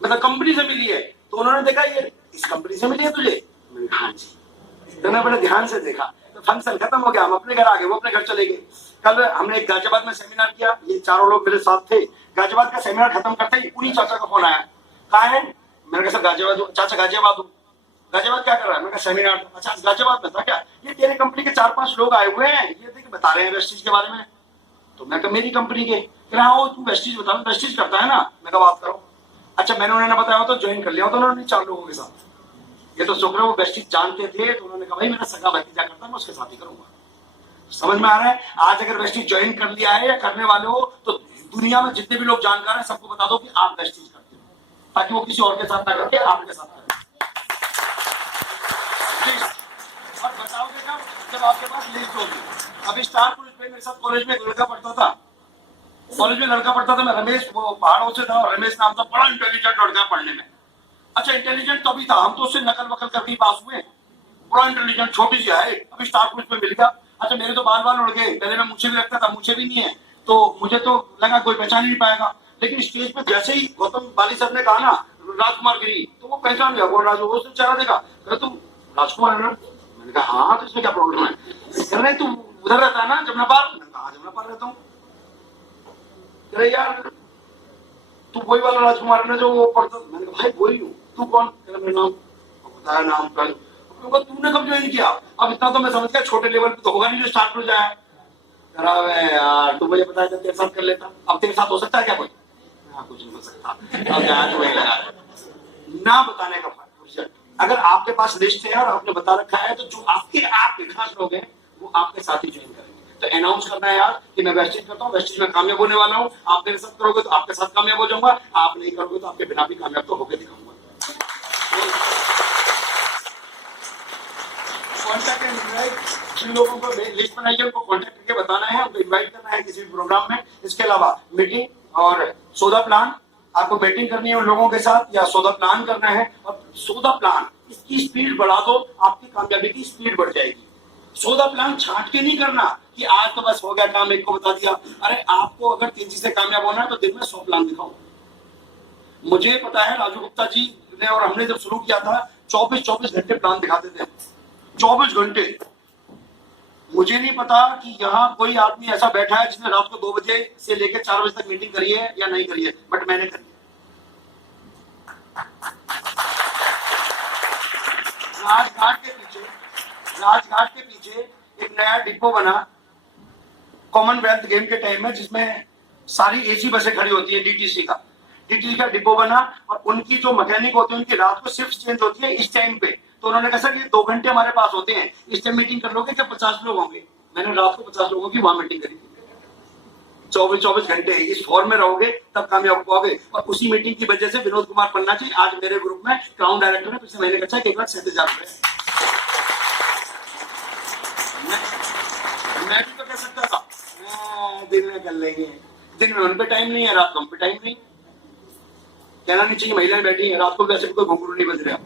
मतलब कंपनी से मिली है। तो उन्होंने देखा ये इस कंपनी से मिली है तुझे? मैंने कहा हाँ जी। तो मैं बड़े ध्यान से देखा, तो फंक्शन खत्म हो गया, हम अपने घर आ गए, वो अपने घर चले गए। कल हमने एक गाजियाबाद में सेमिनार किया, ये चारों लोग मेरे साथ थे। गाजियाबाद का सेमिनार खत्म करते ही पूरी चाचा का फोन आया, कहा है? मैंने कहा सर गाजियाबाद। चाचा गाजियाबाद हूँ। गाजियाबाद क्या कर रहा है? मैंने कहा सेमिनार। अच्छा गाजियाबाद में था क्या? ये तेरे कंपनी के 4-5 लोग आए हुए हैं, ये देख बता रहे हैं वेस्टीज के बारे में। तो मैं कहा मेरी कंपनी के? कह रहा हो तू वेस्टीज बता, वेस्टीज करता है ना? मैं कहा बात करो। अच्छा मैंने उन्हें ना बताया तो ज्वाइन कर लिया तो उन्होंने 4 लोगों के साथ। ये तो सोच रहे वो वेस्टीज जानते थे, तो उन्होंने कहा भाई मेरा सगा भतीजा करता है, मैं उसके साथ ही करूंगा। समझ में आ रहा है? आज अगर वेस्टीज ज्वाइन कर लिया है या करने वाले हो तो दुनिया में जितने भी लोग जानकार हैं सबको बता दो कि आप वेस्टीज करते हो, ताकि वो किसी और के साथ ना करके आपके साथ करें। और बताओगे जब आपके पास लिस्ट होगी। अभी स्टार पुलिस में मेरे साथ कॉलेज में एक लड़का पढ़ता था, मैं रमेश, वो पहाड़ों से था, रमेश नाम था, बड़ा इंटेलिजेंट लड़का पढ़ने में। अच्छा इंटेलिजेंट तभी था, हम तो उससे नकल वकल करके पास हुए। बड़ा इंटेलिजेंट, छोटी सी है, अभी स्टार पुलिस में मिल गया। अच्छा मेरे तो बाल उड़ गए, पहले मैं मुझे भी लगता था, मुझे भी नहीं है, तो मुझे तो लगा कोई पहचान ही नहीं पाएगा। लेकिन स्टेज पे जैसे ही गौतम बाली सर ने कहा ना राजकुमार गिरी, तो वो पहचान गया, वो राजू, वो चेहरा देखा, कह तुम राजकुमार है ना? मैंने कहा हाँ, तो इसमें क्या प्रॉब्लम है? कह रहे तुम उधर रहता है ना जमुना पार? मैंने कहा जमुना पार रहता हूँ। कह रहे यार तू वही वाला राजकुमार है ना जो वो पढ़ता? मैंने कहा भाई वही हूँ। तू कौन? कह रहा मेरा नाम, बताया नाम का। तूने कब ज्वाइन किया? अब इतना तो मैं समझ गया छोटे लेवल पे तो होगा नहीं जो स्टार्ट हो जाए। कह रहा है यार तू मुझे बताया तेरे साथ कर लेता। अब तेरे साथ हो सकता है क्या कोई? हाँ कुछ नहीं हो सकता। अब यहाँ तो वही लगा ना बताने का फर्क। अगर आपके पास लिस्ट है और आपने बता रखा है, तो जो आपके आप के खास लोग हैं वो आपके साथ ही ज्वाइन करेंगे। तो अनाउंस करना है यार कि मैं वेस्टीज करता हूँ, वेस्टीज में कामयाब होने वाला हूँ, आप मेरे साथ करोगे तो आपके साथ कामयाब हो जाऊंगा, आप नहीं करोगे तो आपके बिना भी कामयाब तो होकर दिखाऊंगा। कॉन्टैक्ट एंड इनवाइट, जिन लोगों को लिस्ट बनाइए उनको कॉन्टैक्ट करके बताना है, उनको इनवाइट करना है किसी भी प्रोग्राम में। इसके अलावा मीटिंग और सौदा प्लान, आपको मीटिंग करनी है उन लोगों के साथ या सौदा प्लान करना है। और सौदा प्लान इसकी स्पीड बढ़ा दो, आपकी कामयाबी की स्पीड बढ़ जाएगी। सौदा प्लान छांट के नहीं करना कि आज तो बस हो गया काम, एक को बता दिया। अरे आपको अगर तेजी से कामयाब होना है तो दिन में 100 प्लान दिखाओ। मुझे पता है राजू गुप्ता जी ने और हमने जब शुरू किया था 24-24 घंटे प्लान दिखाते थे, 24 घंटे। मुझे नहीं पता कि यहाँ कोई आदमी ऐसा बैठा है जिसने रात को 2 बजे से लेकर 4 बजे तक मीटिंग करी है या नहीं करी है, बट मैंने करी है। राजघाट के पीछे एक नया डिपो बना कॉमनवेल्थ गेम के टाइम में, जिसमें सारी एसी बसें खड़ी होती है, डीटीसी का डिपो बना। और उनकी जो मैकेनिक होते हैं उनकी रात को शिफ्ट चेंज होती है इस टाइम पे। तो उन्होंने कहा सर ये 2 घंटे हमारे पास होते हैं, इस टाइम मीटिंग कर लोगे क्या? 50 लोग होंगे। मैंने रात को 50 लोगों की वहां मीटिंग करी। 24 घंटे इस फॉर्म में रहोगे तब कामयाब पाओगे। और उसी मीटिंग की वजह से विनोद कुमार पन्ना जी आज मेरे ग्रुप में क्राउन डायरेक्टर है, पिछले महीने का चेक 1,37,000 रुपए। मैं भी तो कह सकता था दिन में कर लेंगे, दिन में उन पे टाइम नहीं है, रात को उन पे टाइम नहीं। कहना नहीं चाहिए महिलाएं बैठी हैं रात को, वैसे कोई घुंघरू नहीं बज रहा।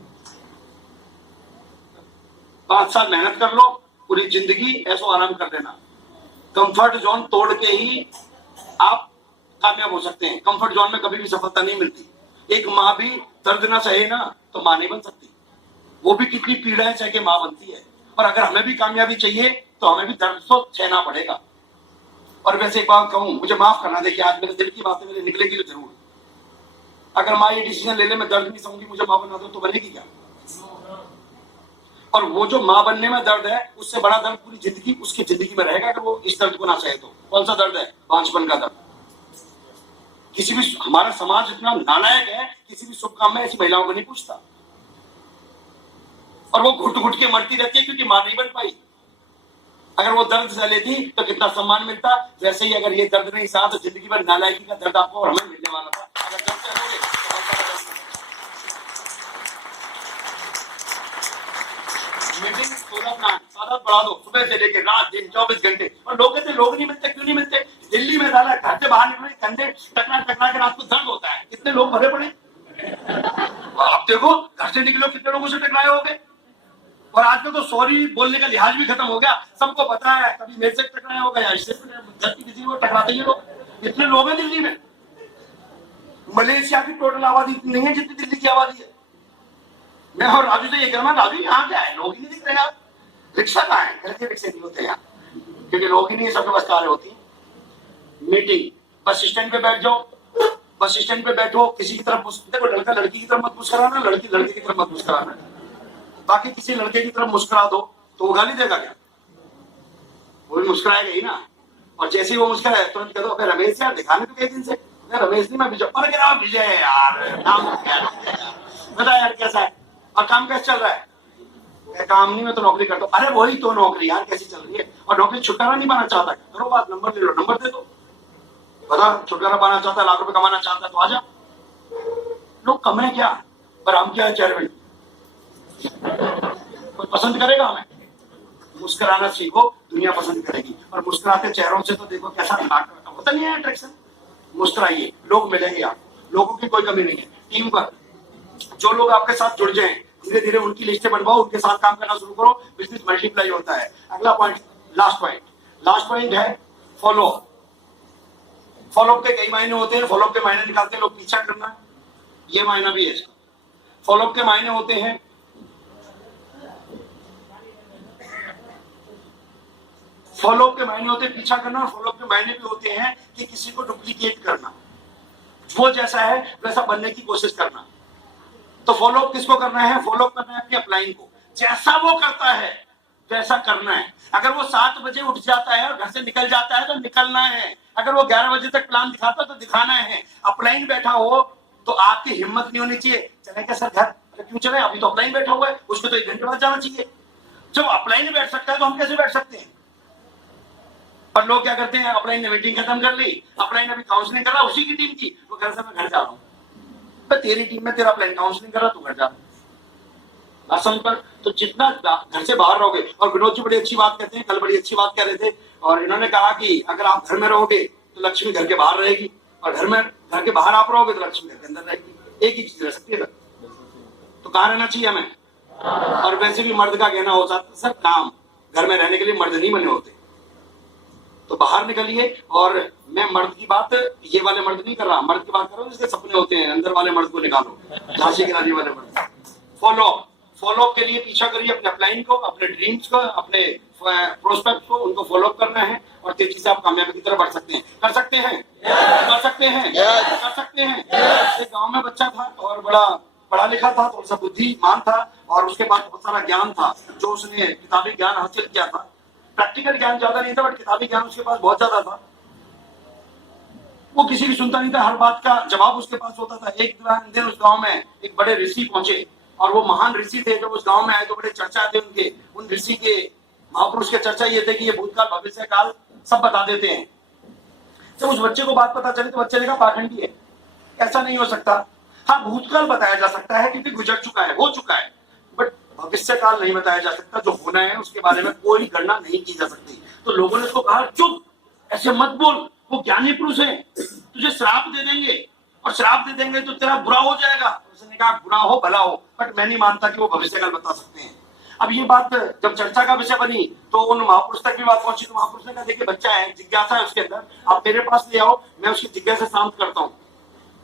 5 साल मेहनत कर लो, पूरी जिंदगी ऐसो आराम कर देना। कंफर्ट जोन तोड़ के ही आप कामयाब हो सकते हैं। कंफर्ट जोन में कभी भी सफलता नहीं मिलती। एक माँ भी दर्द ना सहे ना तो माँ नहीं बन सकती, वो भी कितनी पीड़ाएं सह के माँ बनती है। और अगर हमें भी कामयाबी चाहिए तो हमें भी दर्द तो सहना पड़ेगा। और वैसे एक बात कहूं, मुझे माफ करना, देखिए आज मेरे दिल की बातें मेरे निकलेगी तो जरूर। अगर माँ ये डिसीजन ले ले मैं दर्द नहीं सहूंगी, मुझे माँ बना दो, तो बनेगी क्या? और वो जो माँ बनने में दर्द है, उससे बड़ा दर्द पूरी जिंदगी उसकी जिंदगी में रहेगा अगर वो इस दर्द को ना सहे तो। कौन सा दर्द है? बांझपन का दर्द। किसी भी, हमारा समाज इतना नालायक है, किसी भी शुभ काम में ऐसी महिलाओं को नहीं पूछता, और वो घुट घुट के मरती रहती है क्योंकि मां नहीं बन पाई। अगर वो दर्द सह लेती तो कितना सम्मान मिलता। वैसे ही अगर ये दर्द नहीं सहा तो जिंदगी भर नालायकी का दर्द आपको और हमें मिलने वाला था। अगर दर्द सहोगे तो बहुत सारा दर्द। मीटिंग सादात बढ़ा दो, सुबह से लेकर रात दिन 24 घंटे। और लोग कहते लोग नहीं मिलते, क्यों नहीं मिलते? दिल्ली में डाला, घर से बाहर निकले, कंधे टकरा टकरा के रात को दर्द होता है। कितने लोग भरे पड़े। आप देखो, घर से निकलो कितने लोगों से टकराए हो गए। और आजकल तो सॉरी बोलने का लिहाज भी खत्म हो गया। सबको पता है कभी मेरे से टकराया होगा या इससे किसी को टकराते ही लोग। इतने लोग हैं दिल्ली में। मलेशिया की टोटल आबादी इतनी नहीं है जितनी दिल्ली की आबादी है। मैं और राजू से ये कहना, राजू यहाँ क्या है, लोग ही नहीं दिख रहे यार। रिक्शा कहाँ है? घर के रिक्शे नहीं होते यार, क्योंकि लोग ही नहीं, सब व्यवस्था होती है। मीटिंग, बस स्टैंड पे बैठ जाओ, बस स्टैंड पे बैठो, किसी की तरफ देखो, लड़का लड़की की तरफ मत मुस्कुराना, लड़की लड़के की तरफ मत मुस्कुराना। बाकी किसी लड़के की तरफ मुस्कुरा दो तो वो गाली देगा क्या? वो भी मुस्कुराएगा ही ना। और जैसे ही वो मुस्कुराए तुरंत कह दो, रमेश यार दिखाने तो कई दिन से। रमेश नहीं, मैं विजय। अरे क्या विजय यार, नाम बता यार कैसा है और काम कैसे चल रहा है? काम नहीं, मैं तो नौकरी करता हूँ। अरे वही तो नौकरी यार कैसी चल रही है? और नौकरी छुटकारा नहीं पाना चाहता, करो बात, नंबर ले लो, नंबर दे दो, बता छुटकारा पाना चाहता है, लाख रुपए कमाना चाहता है तो आजा। लोग कम है क्या, पर हम क्या है चेयरमैन, कोई पसंद करेगा हमें? मुस्कुराना सीखो, दुनिया पसंद करेगी। और मुस्कुराते चेहरों से तो देखो कैसा होता नहीं है अट्रैक्शन। मुस्कुराइए, लोग मिलेंगे आप, लोगों की कोई कमी नहीं है। टीम वर्क, जो लोग आपके साथ जुड़ जाएं, धीरे धीरे उनकी लिस्टें बनवाओ, उनके साथ काम करना शुरू करो, बिजनेस मल्टीप्लाई होता है। अगला पॉइंट, लास्ट पॉइंट है फॉलो। फॉलो के कई मायने होते हैं, फॉलो के मायने निकालते हैं लोग, पीछा करना, ये मायना भी है। फॉलो के मायने होते हैं पीछा करना, और फॉलो के मायने भी होते हैं कि किसी को डुप्लीकेट करना, वो जैसा है वैसा बनने की कोशिश करना। तो फॉलो किसको करना है? फॉलो करना है अपने अपलाइन को, जैसा वो करता है वैसा करना है। अगर वो 7 बजे उठ जाता है और घर से निकल जाता है तो निकलना है। अगर वो 11 बजे तक प्लान दिखाता है तो दिखाना है। अपलाइन बैठा हो तो आपकी हिम्मत नहीं होनी चाहिए, चले क्या सर घर? क्यों चले, अभी तो अपलाइन बैठा हुआ है, उसको तो 1 घंटे बाद जाना चाहिए। जब अपलाइन बैठ सकता है तो हम कैसे बैठ सकते हैं? और लोग क्या करते हैं, अपलाइन ने मीटिंग खत्म कर ली, अपलाइन अभी काउंसलिंग कर रहा उसी की टीम की, वो घर से मैं घर जा रहा हूँ। तेरी टीम में तेरा प्लान काउंसलिंग कर रहा, तू घर जा। असम पर तो जितना घर से बाहर रहोगे, और विनोद जी बड़ी अच्छी बात कहते हैं, कल बड़ी अच्छी बात कह रहे थे, और इन्होंने कहा कि अगर आप घर में रहोगे तो लक्ष्मी घर के बाहर रहेगी, और घर के बाहर आप रहोगे तो लक्ष्मी घर के अंदर रहेगी। एक ही चीज रह सकती है। तो कहाँ रहना चाहिए हमें? और वैसे भी मर्द का कहना हो सकता है सर, काम घर में रहने के लिए मर्द नहीं बने होते, तो बाहर निकलिए। और मैं मर्द की बात, ये वाले मर्द नहीं कर रहा, मर्द की बात कर रहा हूँ जिसके सपने होते हैं, अंदर वाले मर्द को निकालो, झांसी की रानी वाले मर्द। फॉलो के लिए पीछा करिए अपने अपलाइन को, अपने ड्रीम्स को, अपने प्रोस्पेक्ट को, उनको फॉलो करना है, और तेजी से आप कामयाबी की तरफ बढ़ सकते हैं। कर सकते हैं। एक गाँव में बच्चा था और बड़ा पढ़ा लिखा था, थोड़ा सा बुद्धिमान था, और उसके पास बहुत सारा ज्ञान था जो उसने किताबी ज्ञान हासिल किया था। प्रैक्टिकल ज्ञान ज्यादा नहीं था, बट किताबी ज्ञान उसके पास बहुत ज्यादा था। वो किसी की सुनता नहीं था, हर बात का जवाब उसके पास होता था। एक दिन उस गांव में एक बड़े ऋषि पहुंचे, और वो महान ऋषि थे। जब उस गांव में आए तो बड़े चर्चा थे उनके, उन ऋषि के, महापुरुष के चर्चा ये थे कि ये भूतकाल भविष्य काल सब बता देते हैं। जब उस बच्चे को बात पता चली तो बच्चे ने कहा पाखंडी है, ऐसा नहीं हो सकता। हाँ, भूतकाल बताया जा सकता है क्योंकि गुजर चुका है, हो चुका है, बट भविष्य काल नहीं बताया जा सकता। जो होना है उसके बारे में कोई गणना नहीं की जा सकती। तो लोगों ने उसको कहा चुप, ऐसे मत बोल, वो ज्ञानी पुरुष है, तुझे श्राप दे देंगे, और श्राप दे देंगे तो तेरा बुरा हो जाएगा। उसने कहा बुरा हो भला हो, बट मैं नहीं मानता कि वो भविष्य काल बता सकते हैं। अब ये बात जब चर्चा का विषय बनी तो उन महापुरुष तक भी बात पहुंची। तो महापुरुष ने कहा देखिए बच्चा है, जिज्ञासा है उसके अंदर, आप मेरे पास ले आओ, मैं उसकी जिज्ञासा शांत करता हूँ।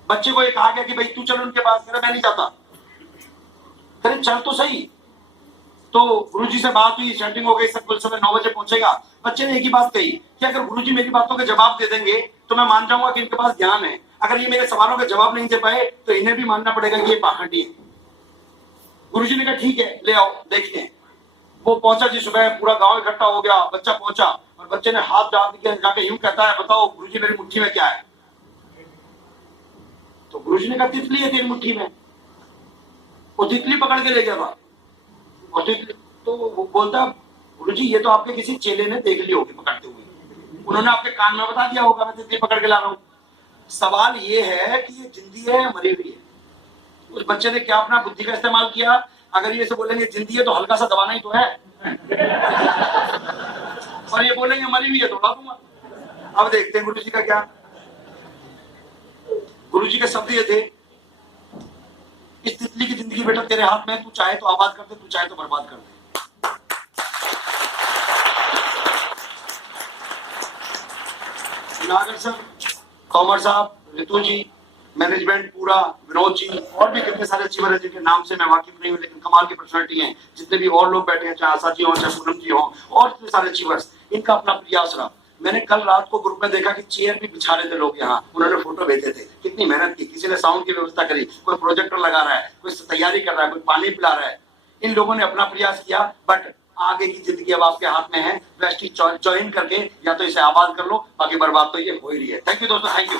बच्चे को ये कहा गया कि भाई तू चल उनके पास। मैं नहीं जाता। अरे चल तो सही। तो गुरुजी से बात हुई, सेटिंग हो गई, सब कुल समय 9 बजे पहुंचेगा। बच्चे ने एक ही बात कही कि अगर गुरुजी मेरी बातों के जवाब दे देंगे तो मैं मान जाऊंगा कि इनके पास ज्ञान है, अगर ये मेरे सवालों के जवाब नहीं दे पाए तो इन्हें भी मानना पड़ेगा कि ये पाखंडी है। गुरुजी ने कहा ठीक है, ले आओ देखते हैं। वो पहुंचा जी, सुबह पूरा गांव इकट्ठा हो गया, बच्चा पहुंचा और बच्चे ने हाथ डाल के जाके यूं कहता है, बताओ गुरुजी मेरी मुट्ठी में क्या है? तो गुरुजी ने कहा तितली है तेरी मुट्ठी में। वो तितली पकड़ के ले गया था और तितली तो वो बोलता, गुरुजी ये तो आपके किसी चेले ने देख ली होगी पकड़ते हुए, उन्होंने आपके कान में बता दिया होगा मैं तितली पकड़ के ला रहा हूं। सवाल ये है कि ये जिंदी है या मरी हुई है? उस बच्चे ने क्या अपना बुद्धि का इस्तेमाल किया? अगर ये से बोलेंगे जिंदी है तो हल्का सा दबाना ही तो है, और ये बोलेंगे मरी हुई है तो उड़ा दूंगा। अब देखते हैं गुरुजी का क्या। गुरुजी के शब्द ये थे, इस तितली की जिंदगी बेटा तेरे हाथ में, तू चाहे तो आबाद कर दे, तू चाहे तो बर्बाद कर दे। नागर सर, कॉमर साहब, रितु जी, मैनेजमेंट पूरा, विनोद जी, और भी कितने सारे अचीवर हैं जिनके नाम से मैं वाकिफ नहीं हूँ, लेकिन कमाल की पर्सनालिटी हैं। जितने भी और लोग बैठे हैं, चाहे आशा जी हो, चाहे पूनम जी हो, और इतने सारे अचीवर्स, इनका अपना प्रयास रहा। मैंने कल रात को ग्रुप में देखा कि चेयर भी बिछा रहे थे लोग यहाँ, उन्होंने फोटो भेजे थे, कितनी मेहनत की। किसी ने साउंड की व्यवस्था करी, कोई प्रोजेक्टर लगा रहा है, कोई तैयारी कर रहा है, कोई पानी पिला रहा है। इन लोगों ने अपना प्रयास किया, बट आगे की जिंदगी अब आपके हाथ में है। प्रेस्टीज ज्वाइन करके या तो इसे आबाद कर लो, बाकी बर्बाद तो ये हो ही रही है। थैंक यू दोस्तों, थैंक यू।